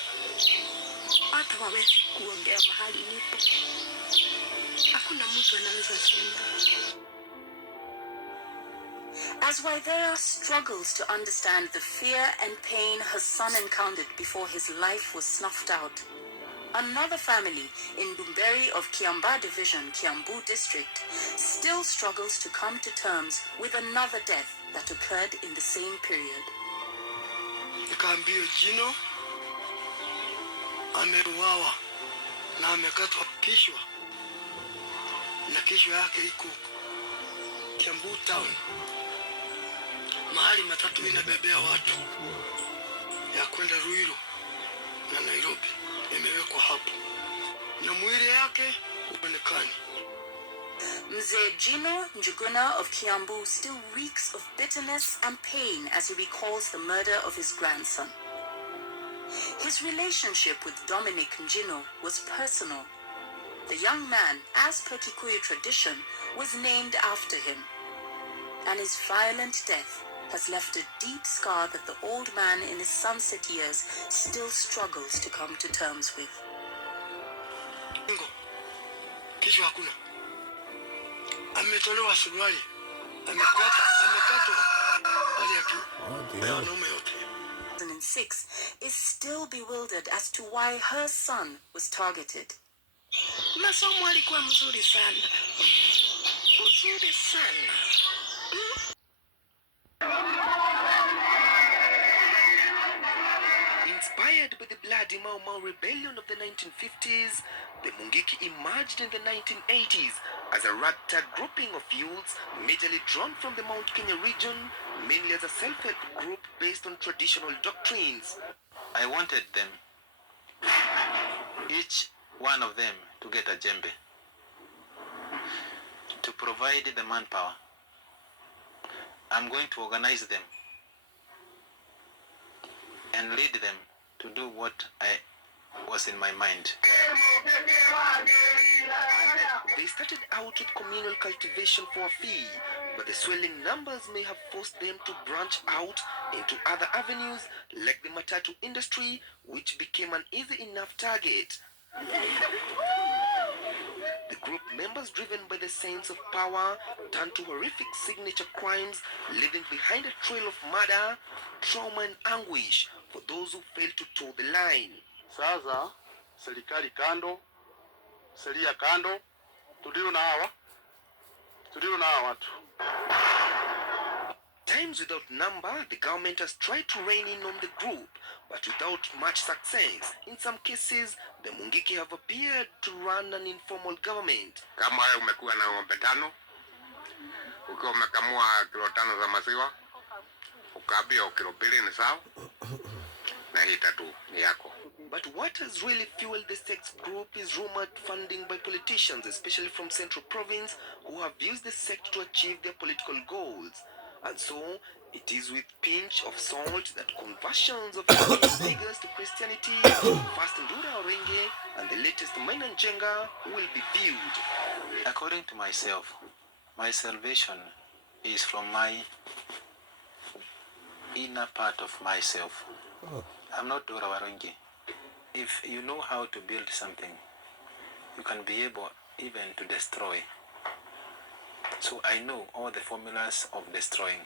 Hata wawezi kuongea mahali nipo. Hakuna mtu anaweza sema. As Waithera struggles to understand the fear and pain her son encountered before his life was snuffed out, another family in Bumberi of Kiamba Division, Kiambu District, still struggles to come to terms with another death that occurred in the same period. Nikaambiwa Jino ameuawa na amekatwa kichwa na kichwa yake iko Kiambu Town, mahali matatu inabebea watu ya kwenda Ruiru na Nairobi imewekwa hapo na mwili yake uonekani. Mzee Jino Njuguna of Kiambu still reeks of bitterness and pain as he recalls the murder of his grandson. His relationship with Dominic Njino was personal. The young man, as per Kikuyu tradition, was named after him. And his violent death has left a deep scar that the old man in his sunset years still struggles to come to terms with. Kisha hakuna. Ametolewa suruali. Amekatwa. Hali yake. Wanaume yote. 2006 is still bewildered as to why her son was targeted. Masomo alikuwa mzuri sana. Mzuri sana. Inspired Inspired by the bloody Mau Mau rebellion of the 1950s, the Mungiki emerged in the 1980s as a ragtag grouping of youths majorly drawn from the Mount Kenya region, mainly as a self-help group based on traditional doctrines. I wanted them, each one of them, to get a djembe, to provide the manpower. I'm going to organize them and lead them to do what was in my mind. They started out with communal cultivation for a fee, but the swelling numbers may have forced them to branch out into other avenues like the matatu industry, which became an easy enough target. The group members, driven by the sense of power, turned to horrific signature crimes, leaving behind a trail of murder, trauma and anguish for those who failed to toe the line. Sasa serikali kando, sheria kando, tulio na hawa watu. Times without number, the government has tried to rein in on the group, but without much success. In some cases, the Mungiki have appeared to run an informal government. Kama umekuwa na ng'ombe tano, ukiwa umekamua kilo 5 za maziwa, ukaambia kilo 2 ni sawa, na hii 3 ni yako. But what has really fueled the sex group is rumored funding by politicians, especially from Central Province, who have used the sect to achieve their political goals. And so, it is with pinch of salt that conversions of figures to Christianity, first Ndura Orenge and the latest Mainanjenga, will be viewed. According to myself, my salvation is from my inner part of myself. I'm not Dora Warongi. If you know how to build something, you can be able even to destroy. So I know all the formulas of destroying.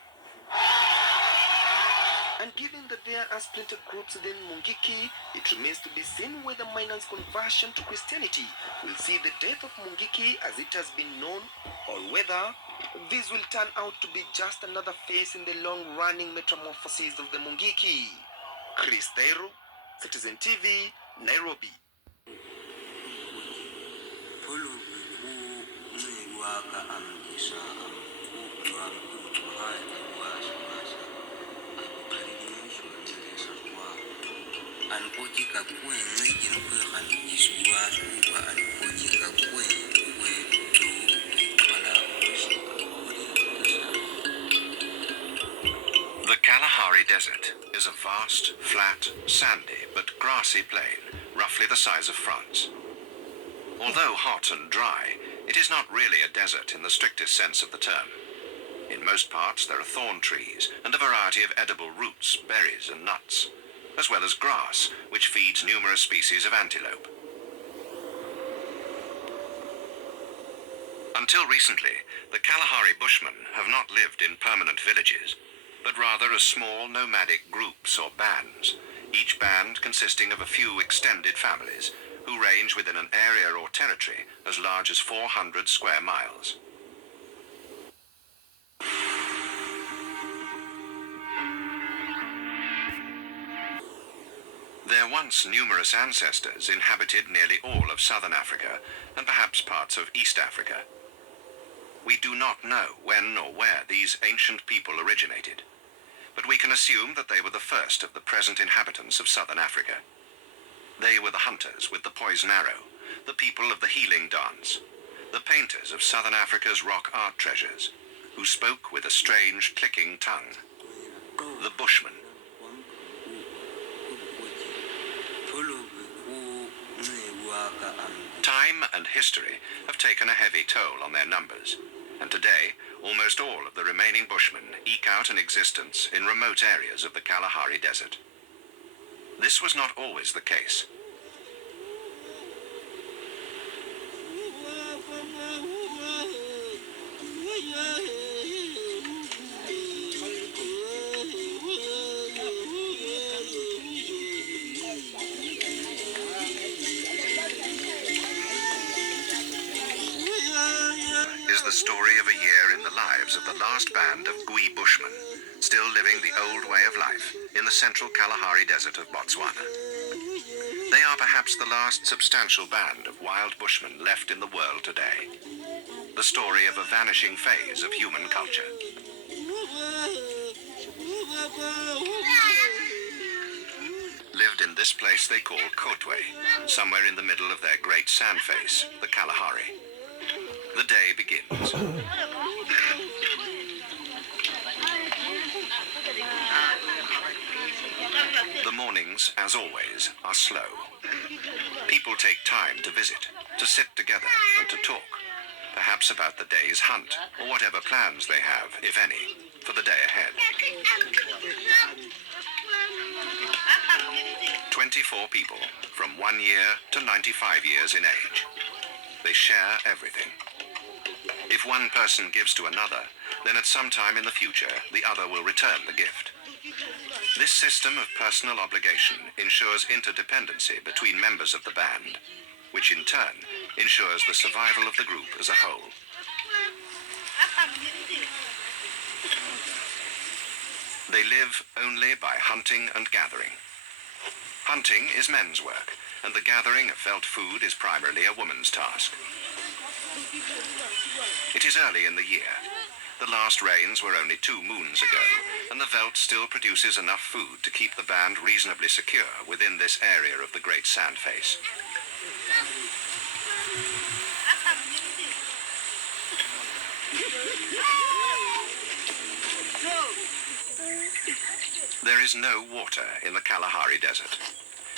And given that there are splinter groups within Mungiki, it remains to be seen whether Mainan's conversion to Christianity will see the death of Mungiki as it has been known, or whether this will turn out to be just another phase in the long-running metamorphoses of the Mungiki. Chris Tairo, Citizen TV, Nairobi. The Kalahari Desert is a vast, flat, sandy but grassy plain, roughly the size of France. Although hot and dry, it is not really a desert in the strictest sense of the term. In most parts there are thorn trees and a variety of edible roots, berries and nuts, as well as grass, which feeds numerous species of antelope. Until recently, the Kalahari Bushmen have not lived in permanent villages, but rather as small nomadic groups or bands, each band consisting of a few extended families who range within an area or territory as large as 400 square miles. Their once numerous ancestors inhabited nearly all of southern Africa and perhaps parts of East Africa. We do not know when or where these ancient people originated, but we can assume that they were the first of the present inhabitants of southern Africa. They were the hunters with the poison arrow, the people of the healing dance, the painters of southern Africa's rock art treasures, who spoke with a strange clicking tongue, the Bushmen. Time and history have taken a heavy toll on their numbers, and today almost all of the remaining Bushmen eke out an existence in remote areas of the Kalahari Desert. This was not always the case. Is the story of a year in the lives of the last band of Gui Bushmen, still living the old way of life in the central Kalahari Desert of Botswana. are perhaps the last substantial band of wild bushmen left in the world today. The story of a vanishing phase of human culture. Lived in this place they call Kotwe, somewhere in the middle of their great sand face, the Kalahari. The day begins. The mornings, as always, are slow. People take time to visit, to sit together and to talk, perhaps about the day's hunt or whatever plans they have, if any, for the day ahead. 24 people, from 1 year to 95 years in age. They share everything. If one person gives to another, then at some time in the future, the other will return the gift. This system of personal obligation ensures interdependency between members of the band, which in turn ensures the survival of the group as a whole. They live only by hunting and gathering. Hunting is men's work, and the gathering of felt food is primarily a woman's task. It is early in the year. The last rains were only 2 moons ago, and the veld still produces enough food to keep the band reasonably secure within this area of the Great Sand Face. There is no water in the Kalahari Desert,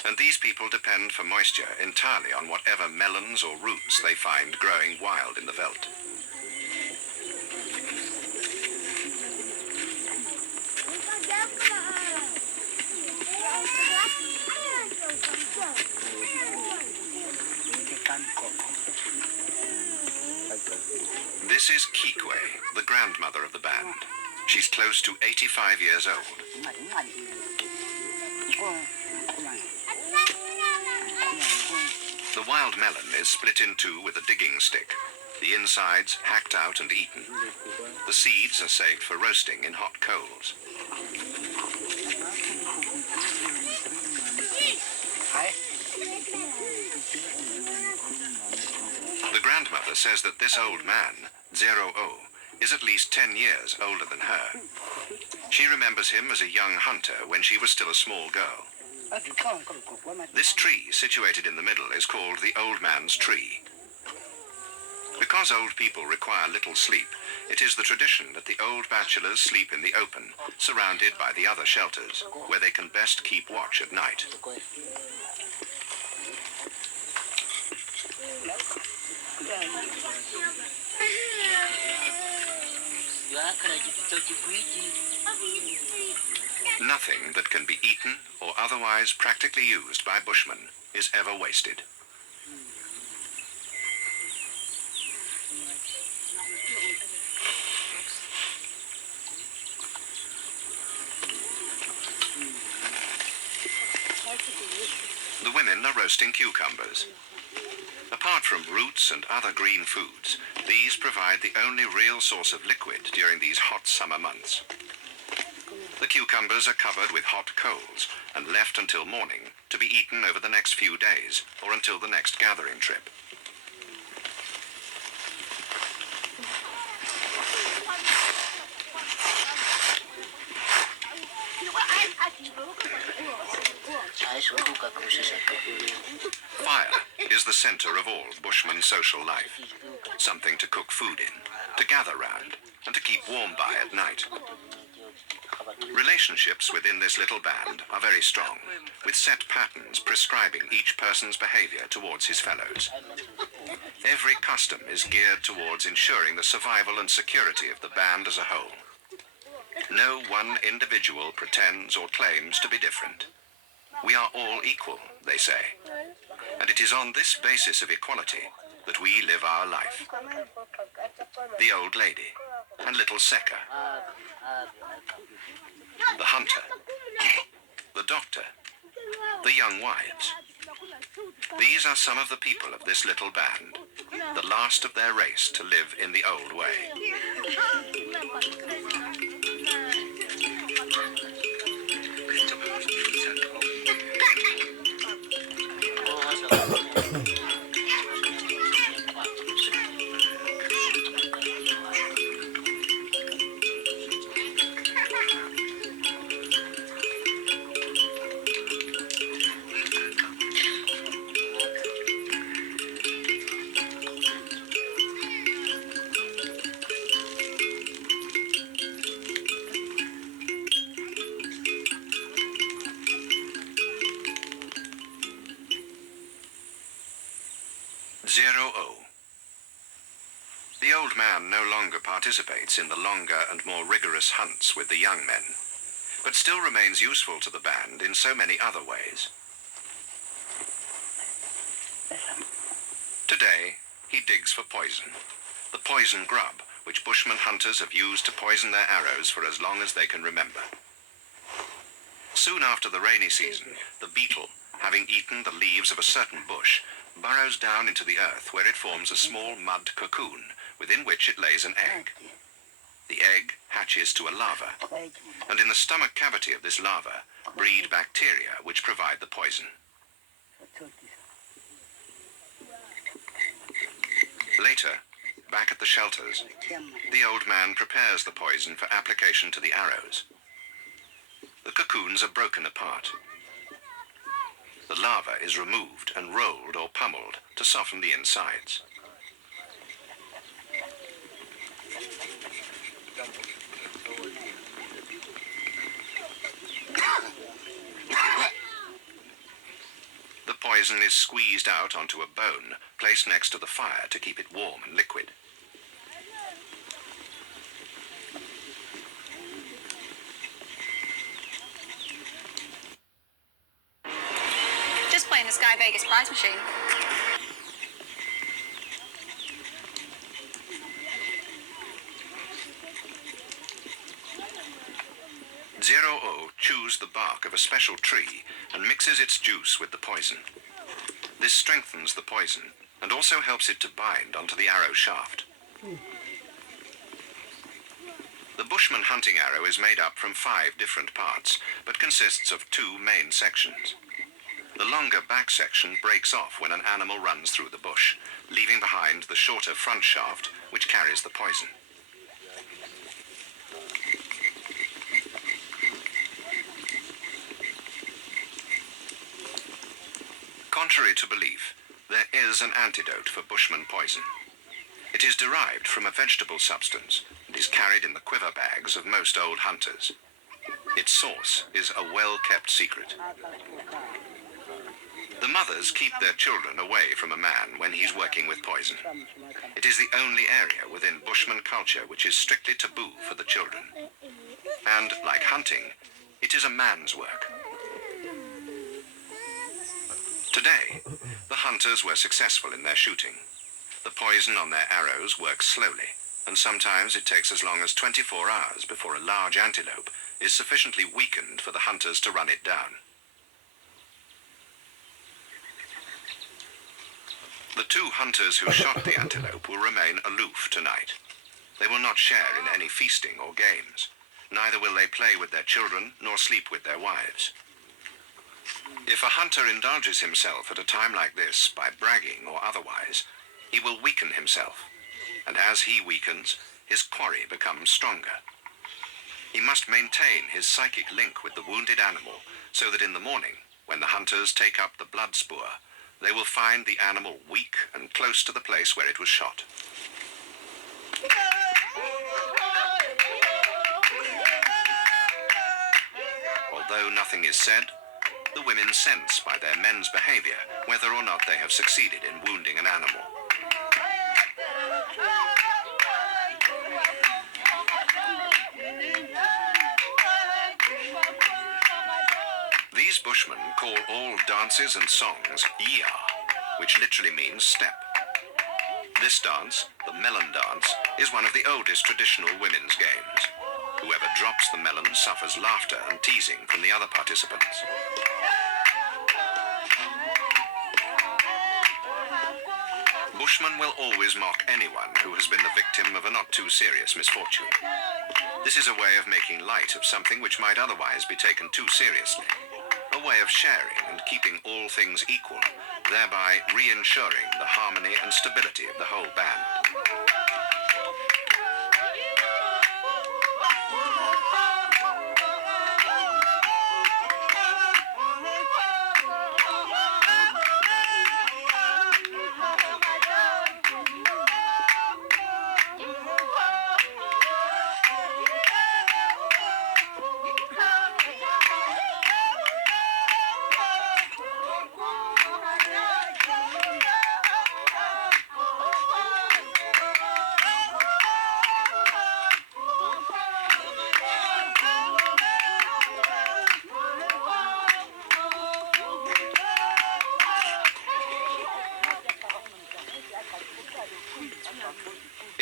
and these people depend for moisture entirely on whatever melons or roots they find growing wild in the veld. This is Kikwe, the grandmother of the band. She's close to 85 years old. The wild melon is split in two with a digging stick. The insides hacked out and eaten. The seeds are saved for roasting in hot coals. The grandmother says that this old man, 0-0, is at least 10 years older than her. She remembers him as a young hunter when she was still a small girl. This tree, situated in the middle, is called the old man's tree. Because old people require little sleep, it is the tradition that the old bachelors sleep in the open, surrounded by the other shelters, where they can best keep watch at night. Nothing that can be eaten or otherwise practically used by bushmen is ever wasted. The women are roasting cucumbers. Apart from roots and other green foods, these provide the only real source of liquid during these hot summer months. The cucumbers are covered with hot coals and left until morning to be eaten over the next few days or until the next gathering trip. Fire is the center of all Bushman social life. Something to cook food in, to gather round, and to keep warm by at night. Relationships within this little band are very strong, with set patterns prescribing each person's behavior towards his fellows. Every custom is geared towards ensuring the survival and security of the band as a whole. No one individual pretends or claims to be different. We are all equal, they say, and it is on this basis of equality that we live our life. The old lady and little Seka, the hunter, the doctor, the young wives. These are some of the people of this little band, the last of their race to live in the old way. The old man no longer participates in the longer and more rigorous hunts with the young men, but still remains useful to the band in so many other ways. Today, he digs for poison, the poison grub, which Bushman hunters have used to poison their arrows for as long as they can remember. Soon after the rainy season, the beetle, having eaten the leaves of a certain bush, burrows down into the earth where it forms a small mud cocoon, within which it lays an egg. The egg hatches to a larva, and in the stomach cavity of this larva breed bacteria which provide the poison. Later, back at the shelters, the old man prepares the poison for application to the arrows. The cocoons are broken apart. The larva is removed and rolled or pummeled to soften the insides. The poison is squeezed out onto a bone placed next to the fire to keep it warm and liquid. Just playing the Sky Vegas prize machine. Zero-O chews the bark of a special tree and mixes its juice with the poison. This strengthens the poison and also helps it to bind onto the arrow shaft. The Bushman hunting arrow is made up from 5 different parts, but consists of 2 main sections. The longer back section breaks off when an animal runs through the bush, leaving behind the shorter front shaft, which carries the poison. Contrary to belief, there is an antidote for Bushman poison. It is derived from a vegetable substance and is carried in the quiver bags of most old hunters. Its source is a well-kept secret. The mothers keep their children away from a man when he's working with poison. It is the only area within Bushman culture which is strictly taboo for the children. And, like hunting, it is a man's work. Today, the hunters were successful in their shooting. The poison on their arrows works slowly, and sometimes it takes as long as 24 hours before a large antelope is sufficiently weakened for the hunters to run it down. The 2 hunters who shot the antelope will remain aloof tonight. They will not share in any feasting or games. Neither will they play with their children nor sleep with their wives. If a hunter indulges himself at a time like this by bragging or otherwise, he will weaken himself, and as he weakens, his quarry becomes stronger. He must maintain his psychic link with the wounded animal so that in the morning, when the hunters take up the blood spoor, they will find the animal weak and close to the place where it was shot. Although nothing is said, the women sense by their men's behavior whether or not they have succeeded in wounding an animal. These Bushmen call all dances and songs "Yea," which literally means step. This dance, the melon dance, is one of the oldest traditional women's games. Whoever drops the melon suffers laughter and teasing from the other participants. Bushmen will always mock anyone who has been the victim of a not too serious misfortune. This is a way of making light of something which might otherwise be taken too seriously. A way of sharing and keeping all things equal, thereby re-ensuring the harmony and stability of the whole band.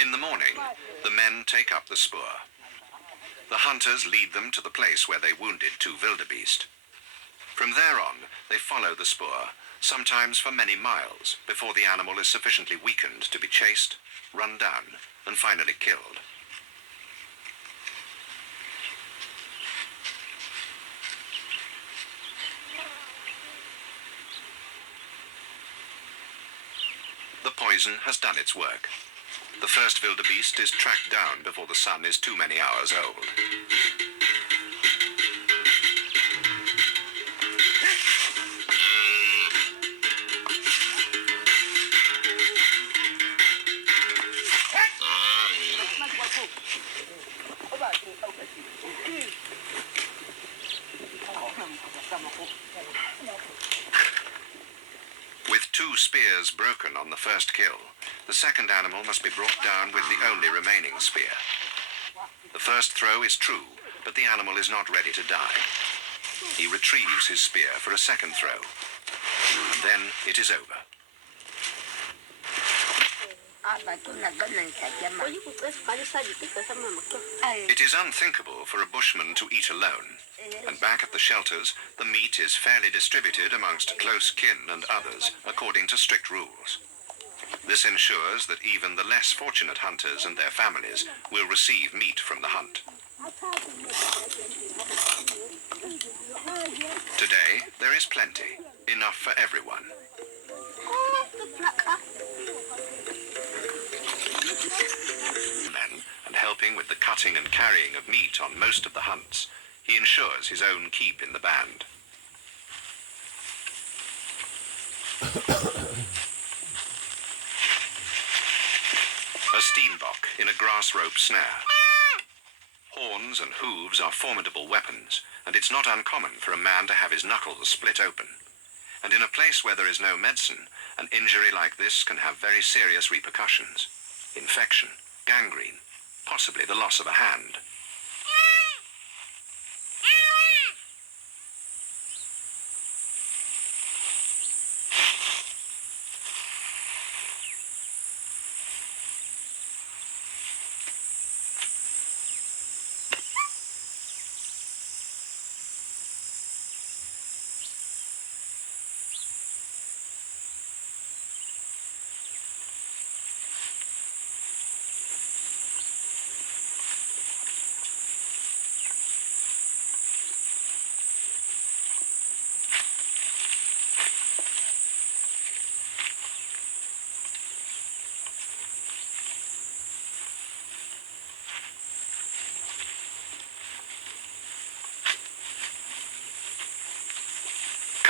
In the morning, the men take up the spoor. The hunters lead them to the place where they wounded 2 wildebeest. From there on, they follow the spoor, sometimes for many miles, before the animal is sufficiently weakened to be chased, run down, and finally killed. The poison has done its work. The first wildebeest is tracked down before the sun is too many hours old. With 2 spears broken on the first kill, the second animal must be brought down with the only remaining spear. The first throw is true, but the animal is not ready to die. He retrieves his spear for a second throw, and then it is over. It is unthinkable for a bushman to eat alone, and back at the shelters, the meat is fairly distributed amongst close kin and others, according to strict rules. This ensures that even the less fortunate hunters and their families will receive meat from the hunt. Today, there is plenty, enough for everyone. And helping with the cutting and carrying of meat on most of the hunts, he ensures his own keep in the band. A steenbok in a grass rope snare. Horns and hooves are formidable weapons, and it's not uncommon for a man to have his knuckles split open. And in a place where there is no medicine, an injury like this can have very serious repercussions. Infection, gangrene, possibly the loss of a hand.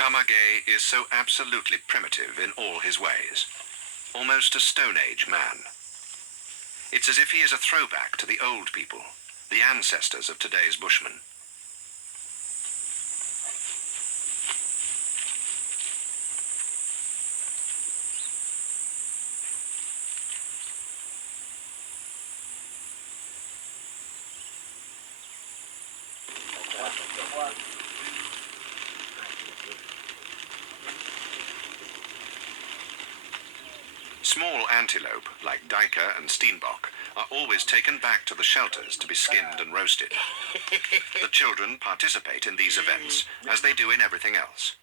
Kamage is so absolutely primitive in all his ways, almost a Stone Age man. It's as if he is a throwback to the old people, the ancestors of today's bushmen. Small antelope, like duiker and steenbok, are always taken back to the shelters to be skinned and roasted. The children participate in these events, as they do in everything else.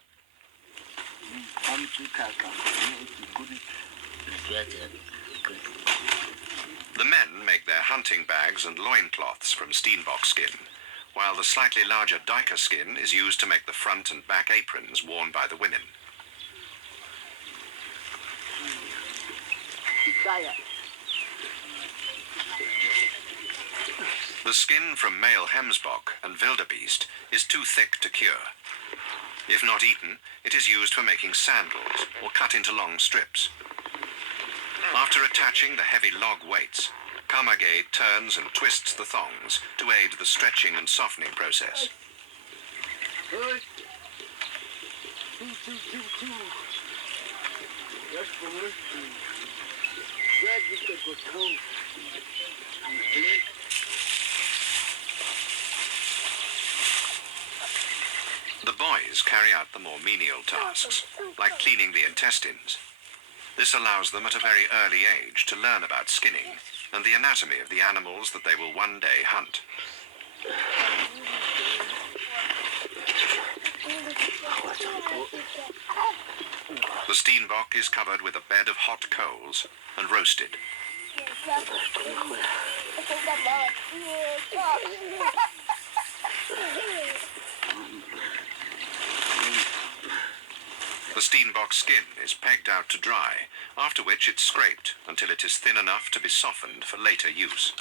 The men make their hunting bags and loincloths from steenbok skin, while the slightly larger duiker skin is used to make the front and back aprons worn by the women. The skin from male hemsbok and wildebeest is too thick to cure. If not eaten, it is used for making sandals or cut into long strips. After attaching the heavy log weights, Kamage turns and twists the thongs to aid the stretching and softening process. The boys carry out the more menial tasks, like cleaning the intestines. This allows them at a very early age to learn about skinning and the anatomy of the animals that they will one day hunt. The steenbok is covered with a bed of hot coals and roasted. The steenbok skin is pegged out to dry, after which it's scraped until it is thin enough to be softened for later use.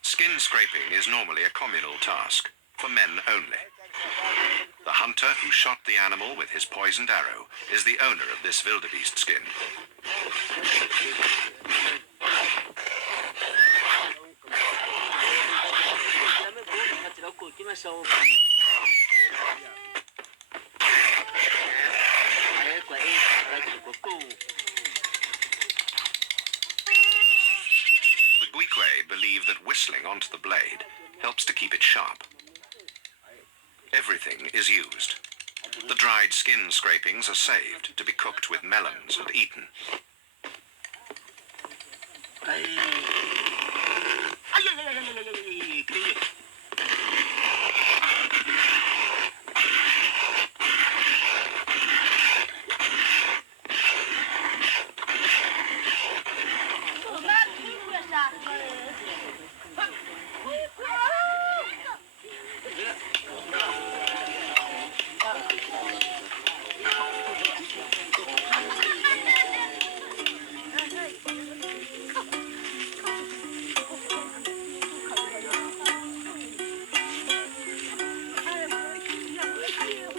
Skin scraping is normally a communal task, for men only. The hunter who shot the animal with his poisoned arrow is the owner of this wildebeest skin. The Guikwe believe that whistling onto the blade helps to keep it sharp. Everything is used. The dried skin scrapings are saved to be cooked with melons and eaten.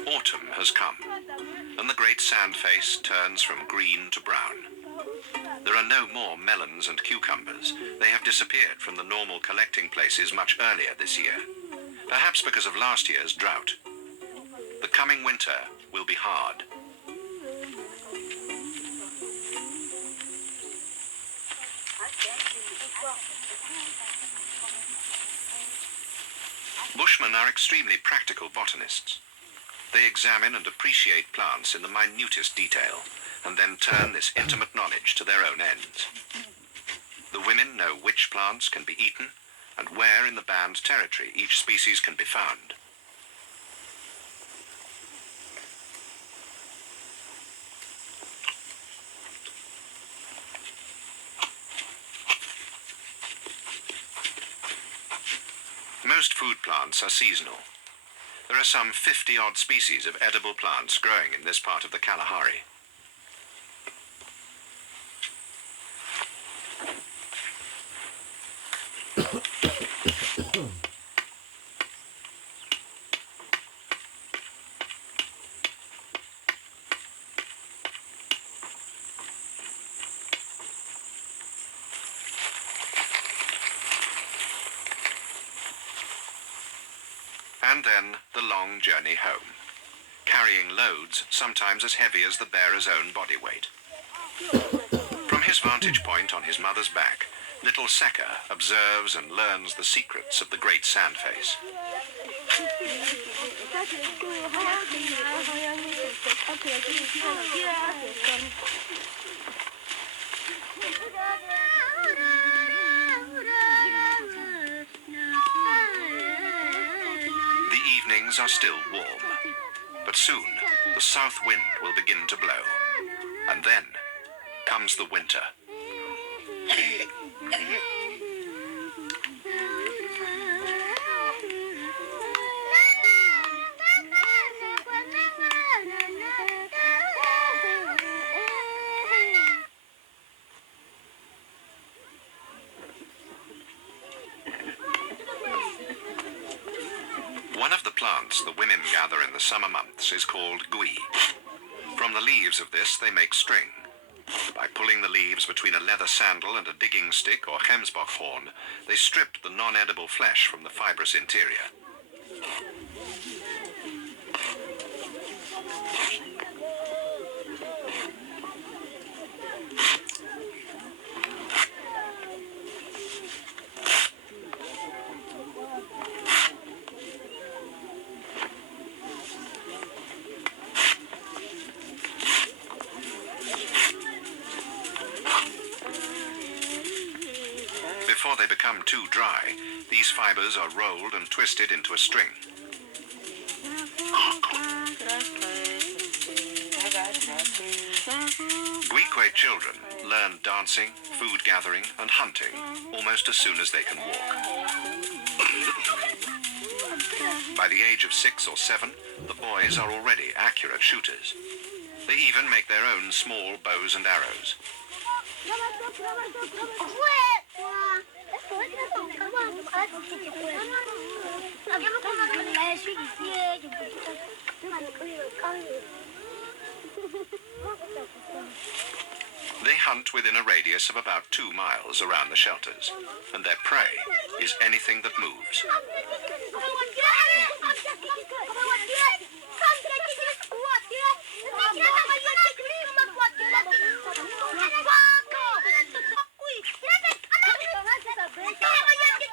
Autumn has come, and the great sand face turns from green to brown. There are no more melons and cucumbers. They have disappeared from the normal collecting places much earlier this year, perhaps because of last year's drought. The coming winter will be hard. Bushmen are extremely practical botanists. They examine and appreciate plants in the minutest detail, and then turn this intimate knowledge to their own ends. The women know which plants can be eaten, and where in the banned territory each species can be found. Most food plants are seasonal. There are some 50-odd species of edible plants growing in this part of the Kalahari. And then the long journey home, carrying loads sometimes as heavy as the bearer's own body weight. From his vantage point on his mother's back, little Seka observes and learns the secrets of the great sand face. The evenings are still warm, but soon the south wind will begin to blow, and then comes the winter. One of the plants the women gather in the summer months is called gui. From the leaves of this they make string. By pulling the leaves between a leather sandal and a digging stick or gemsbok horn, they strip the non-edible flesh from the fibrous interior. become too dry, these fibers are rolled and twisted into a string. Griquet children learn dancing, food gathering, and hunting almost as soon as they can walk. By the age of 6 or 7, the boys are already accurate shooters. They even make their own small bows and arrows. They hunt within a radius of about 2 miles around the shelters, and their prey is anything that moves.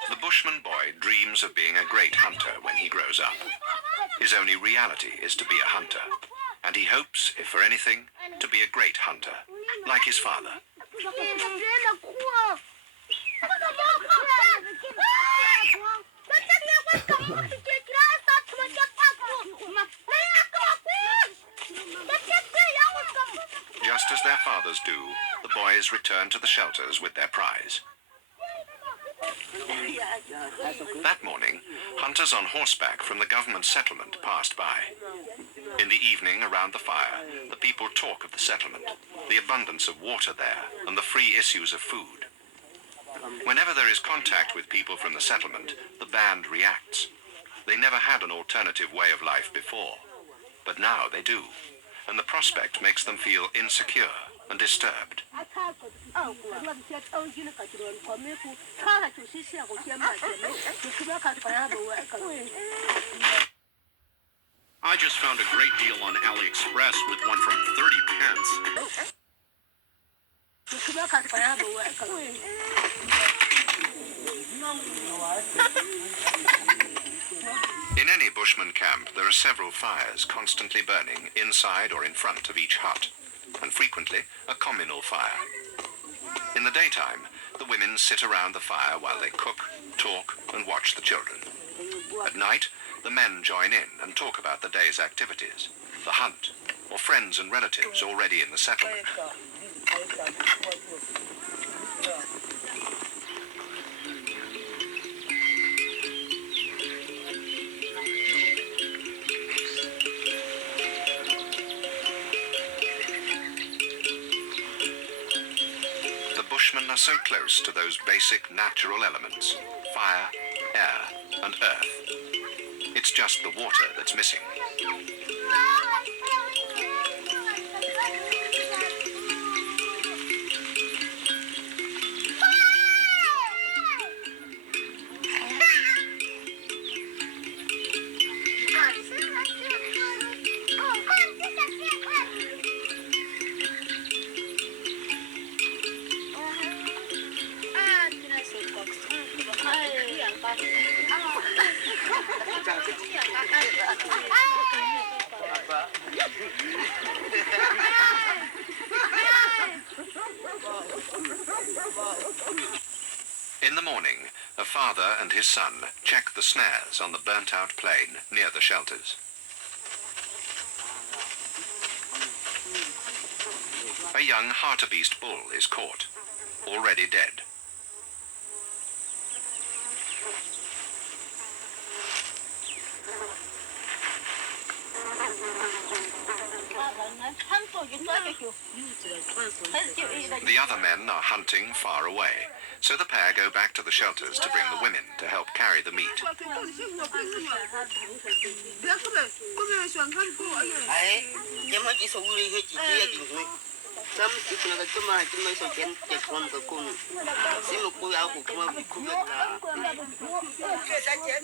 The Bushman boy dreams of being a great hunter when he grows up. His only reality is to be a hunter, and he hopes, if for anything, to be a great hunter, like his father. Just as their fathers do, the boys return to the shelters with their prize. That morning, hunters on horseback from the government settlement passed by. In the evening, around the fire, the people talk of the settlement, the abundance of water there, and the free issues of food. Whenever there is contact with people from the settlement, the band reacts. They never had an alternative way of life before, but now they do, and the prospect makes them feel insecure and disturbed. I just found a great deal on AliExpress with one from 30 pence. In any Bushman camp, there are several fires constantly burning inside or in front of each hut, and frequently a communal fire. In the daytime, the women sit around the fire while they cook, talk, and watch the children. At night, the men join in and talk about the day's activities, the hunt, or friends and relatives already in the settlement. The Bushmen are so close to those basic natural elements, fire, air, and earth. It's just the water that's missing. In the morning, a father and his son check the snares on the burnt-out plain near the shelters. A young hartebeest bull is caught, already dead. The other men are hunting far away, so the pair go back to the shelters to bring the women to help carry the meat.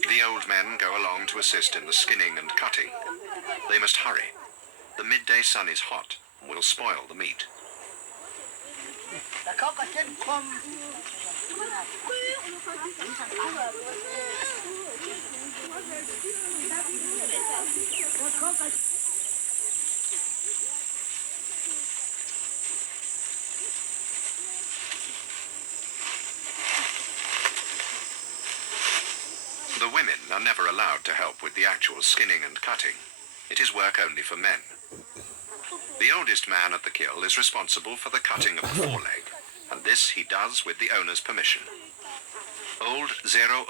The old men go along to assist in the skinning and cutting. They must hurry. The midday sun is hot and will spoil the meat. never allowed to help with the actual skinning and cutting. It is work only for men. The oldest man at the kill is responsible for the cutting of the foreleg, and this he does with the owner's permission. Old 0-0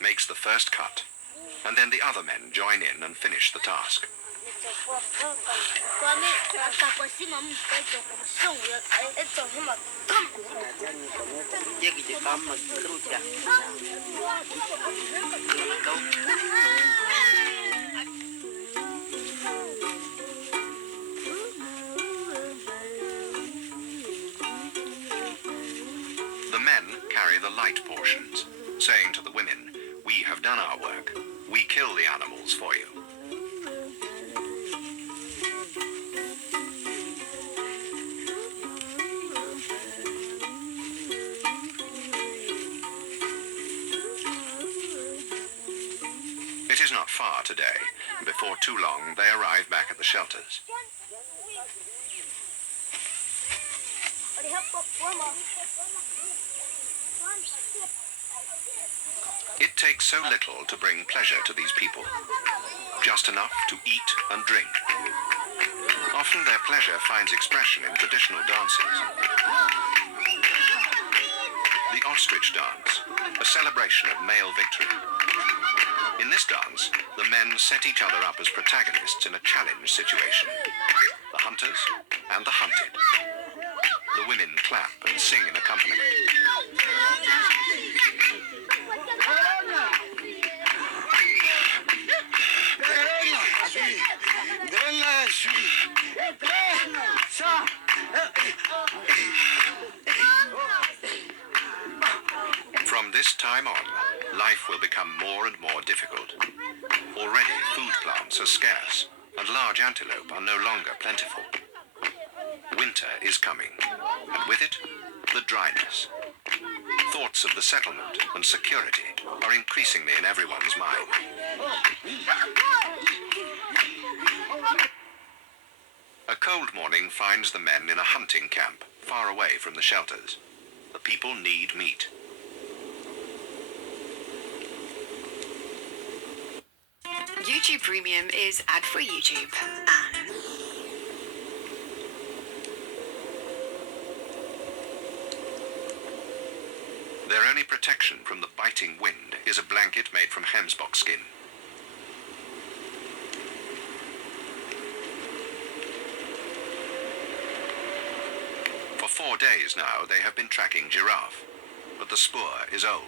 makes the first cut, and then the other men join in and finish the task. The men carry the light portions, saying to the women, "We have done our work. We kill the animals for you." It is not far today. Before too long, they arrive back at the shelters. It takes so little to bring pleasure to these people. Just enough to eat and drink. Often their pleasure finds expression in traditional dances. The ostrich dance, a celebration of male victory. In this dance, the men set each other up as protagonists in a challenge situation. The hunters and the hunted. The women clap and sing in accompaniment. From this time on, life will become more and more difficult. Already, food plants are scarce, and large antelope are no longer plentiful. Winter is coming, and with it, the dryness. Thoughts of the settlement and security are increasingly in everyone's mind. A cold morning finds the men in a hunting camp, far away from the shelters. The people need meat. YouTube Premium is ad-free YouTube. Their only protection from the biting wind is a blanket made from hemsbok skin. For 4 days now, they have been tracking giraffe, but the spoor is old.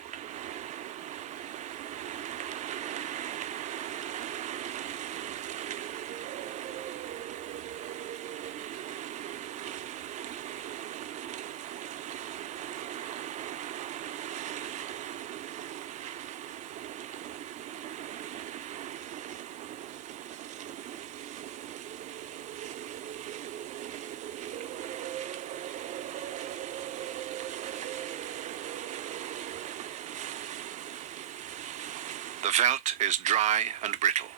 The veldt is dry and brittle.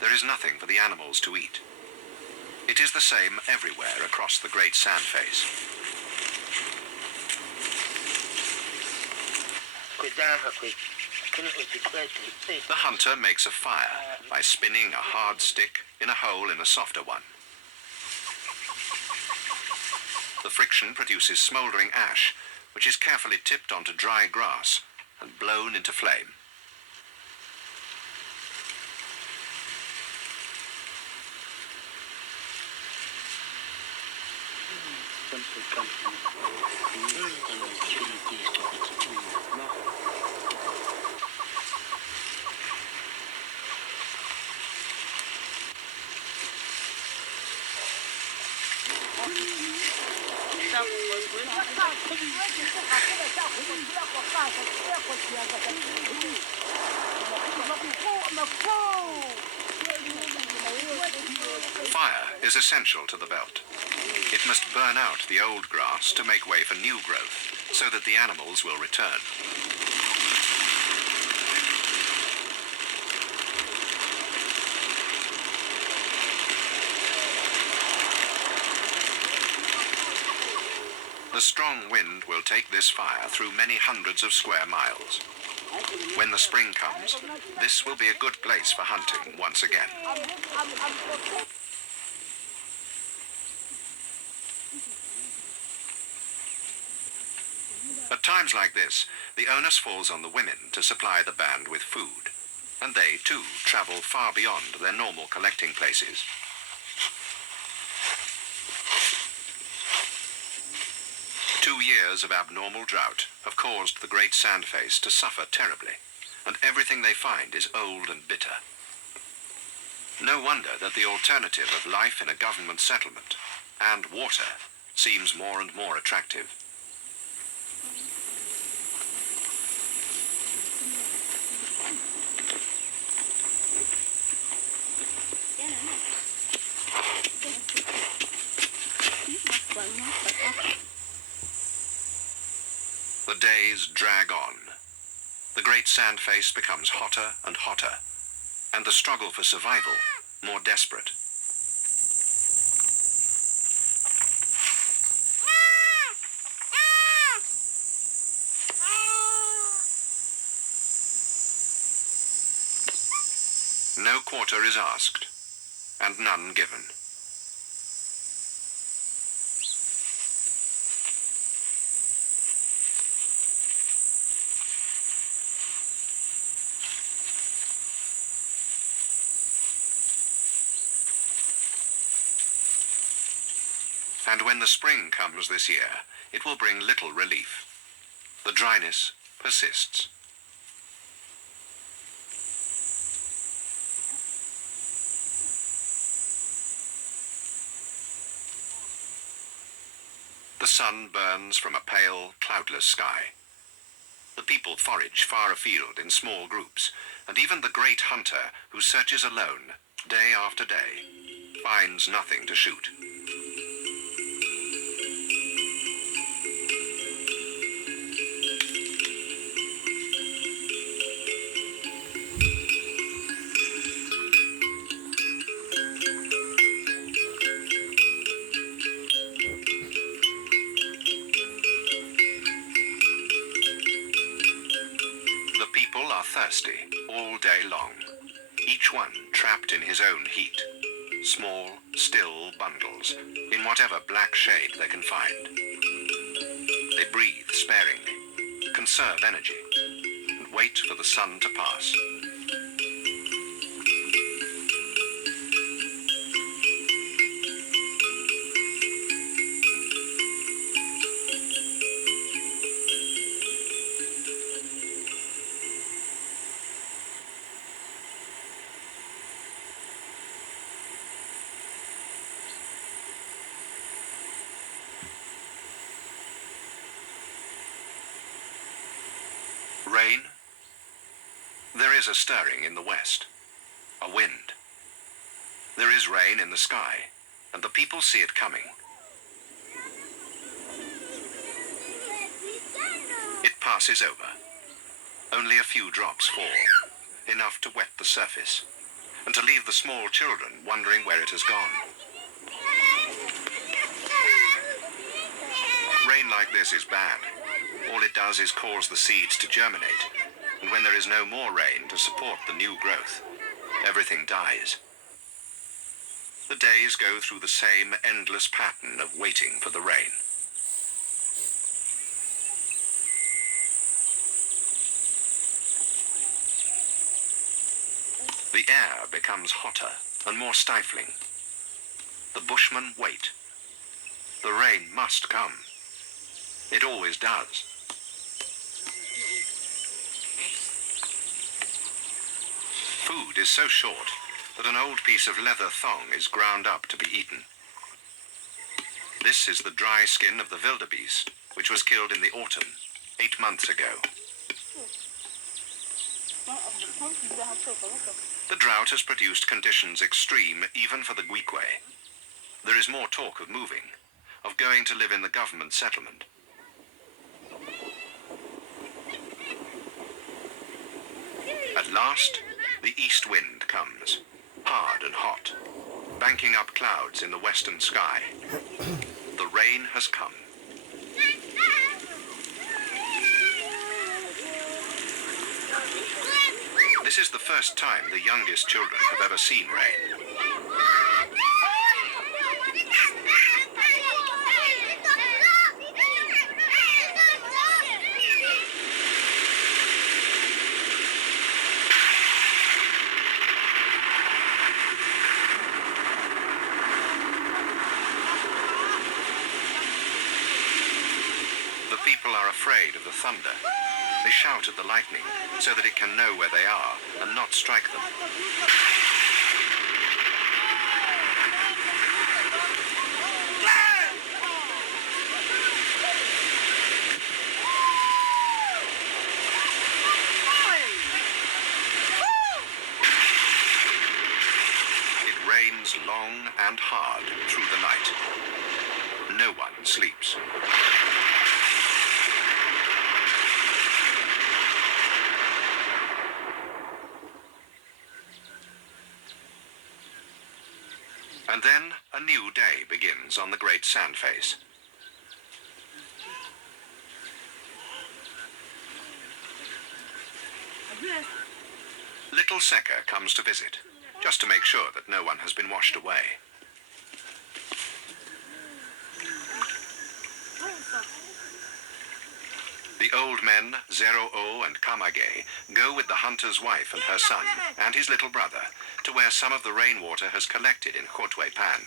There is nothing for the animals to eat. It is the same everywhere across the great sand face. The hunter makes a fire by spinning a hard stick in a hole in a softer one. The friction produces smouldering ash, which is carefully tipped onto dry grass and blown into flame. Fire is essential to the veldt. It must burn out the old grass to make way for new growth, so that the animals will return. The strong wind will take this fire through many hundreds of square miles. When the spring comes, this will be a good place for hunting once again. At times like this, the onus falls on the women to supply the band with food, and they too travel far beyond their normal collecting places. Two years of abnormal drought have caused the great sandface to suffer terribly, and everything they find is old and bitter. No wonder that the alternative of life in a government settlement and water seems more and more attractive. The days drag on. The great sand face becomes hotter and hotter, and the struggle for survival more desperate. No quarter is asked, and none given. And when the spring comes this year, it will bring little relief. The dryness persists. The sun burns from a pale, cloudless sky. The people forage far afield in small groups, and even the great hunter who searches alone, day after day, finds nothing to shoot. Thirsty all day long, each one trapped in his own heat, small, still bundles, in whatever black shade they can find. They breathe sparingly, conserve energy, and wait for the sun to pass. Rain? There is a stirring in the west, a wind. There is rain in the sky, and the people see it coming. It passes over. Only a few drops fall, enough to wet the surface, and to leave the small children wondering where it has gone. Rain like this is bad. All it does is cause the seeds to germinate, and when there is no more rain to support the new growth, everything dies. The days go through the same endless pattern of waiting for the rain. The air becomes hotter and more stifling. The bushmen wait. The rain must come. It always does. Food is so short that an old piece of leather thong is ground up to be eaten. This is the dry skin of the wildebeest, which was killed in the autumn, 8 months ago. The drought has produced conditions extreme even for the Gwikwe. There is more talk of moving, of going to live in the government settlement. At last, the east wind comes, hard and hot, banking up clouds in the western sky. The rain has come. This is the first time the youngest children have ever seen rain. The people are afraid of the thunder. They shout at the lightning so that it can know where they are and not strike them. It rains long and hard through the night. No one sleeps. And then a new day begins on the great sand face. Little Seka comes to visit, just to make sure that no one has been washed away. The old men, Zero-O and Kamage, go with the hunter's wife and her son, and his little brother, to where some of the rainwater has collected in Khotwe Pan.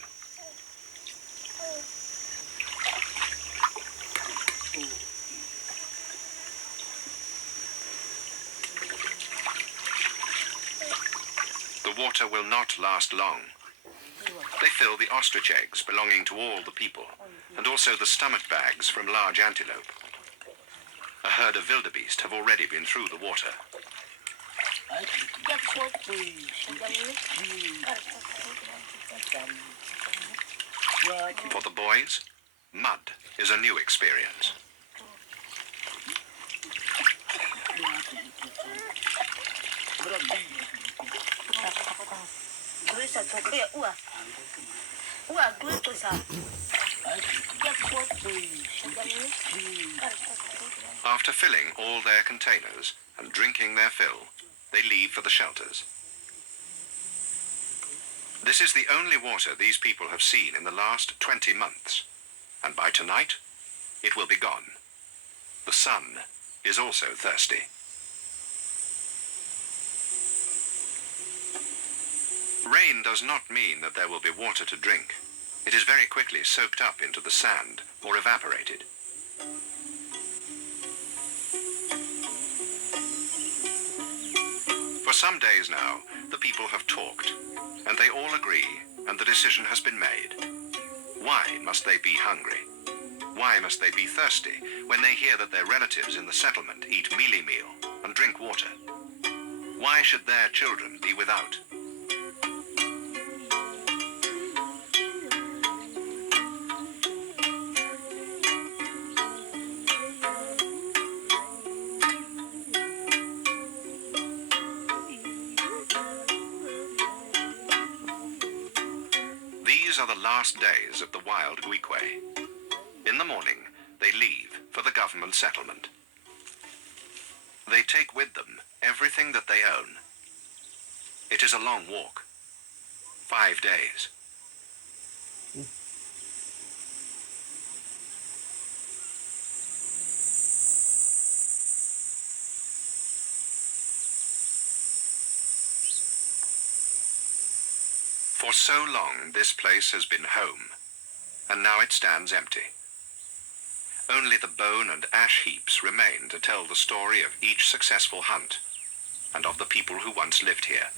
The water will not last long. They fill the ostrich eggs belonging to all the people, and also the stomach bags from large antelope. A herd of wildebeest have already been through the water. For the boys, mud is a new experience. After filling all their containers and drinking their fill, they leave for the shelters. This is the only water these people have seen in the last 20 months, and by tonight, it will be gone. The sun is also thirsty. Rain does not mean that there will be water to drink. It is very quickly soaked up into the sand or evaporated. For some days now, the people have talked, and they all agree, and the decision has been made. Why must they be hungry? Why must they be thirsty when they hear that their relatives in the settlement eat mealie meal and drink water? Why should their children be without? These are the last days of the wild Gwikwe. In the morning, they leave for the government settlement. They take with them everything that they own. It is a long walk. 5 days. For so long, this place has been home, and now it stands empty. Only the bone and ash heaps remain to tell the story of each successful hunt, and of the people who once lived here.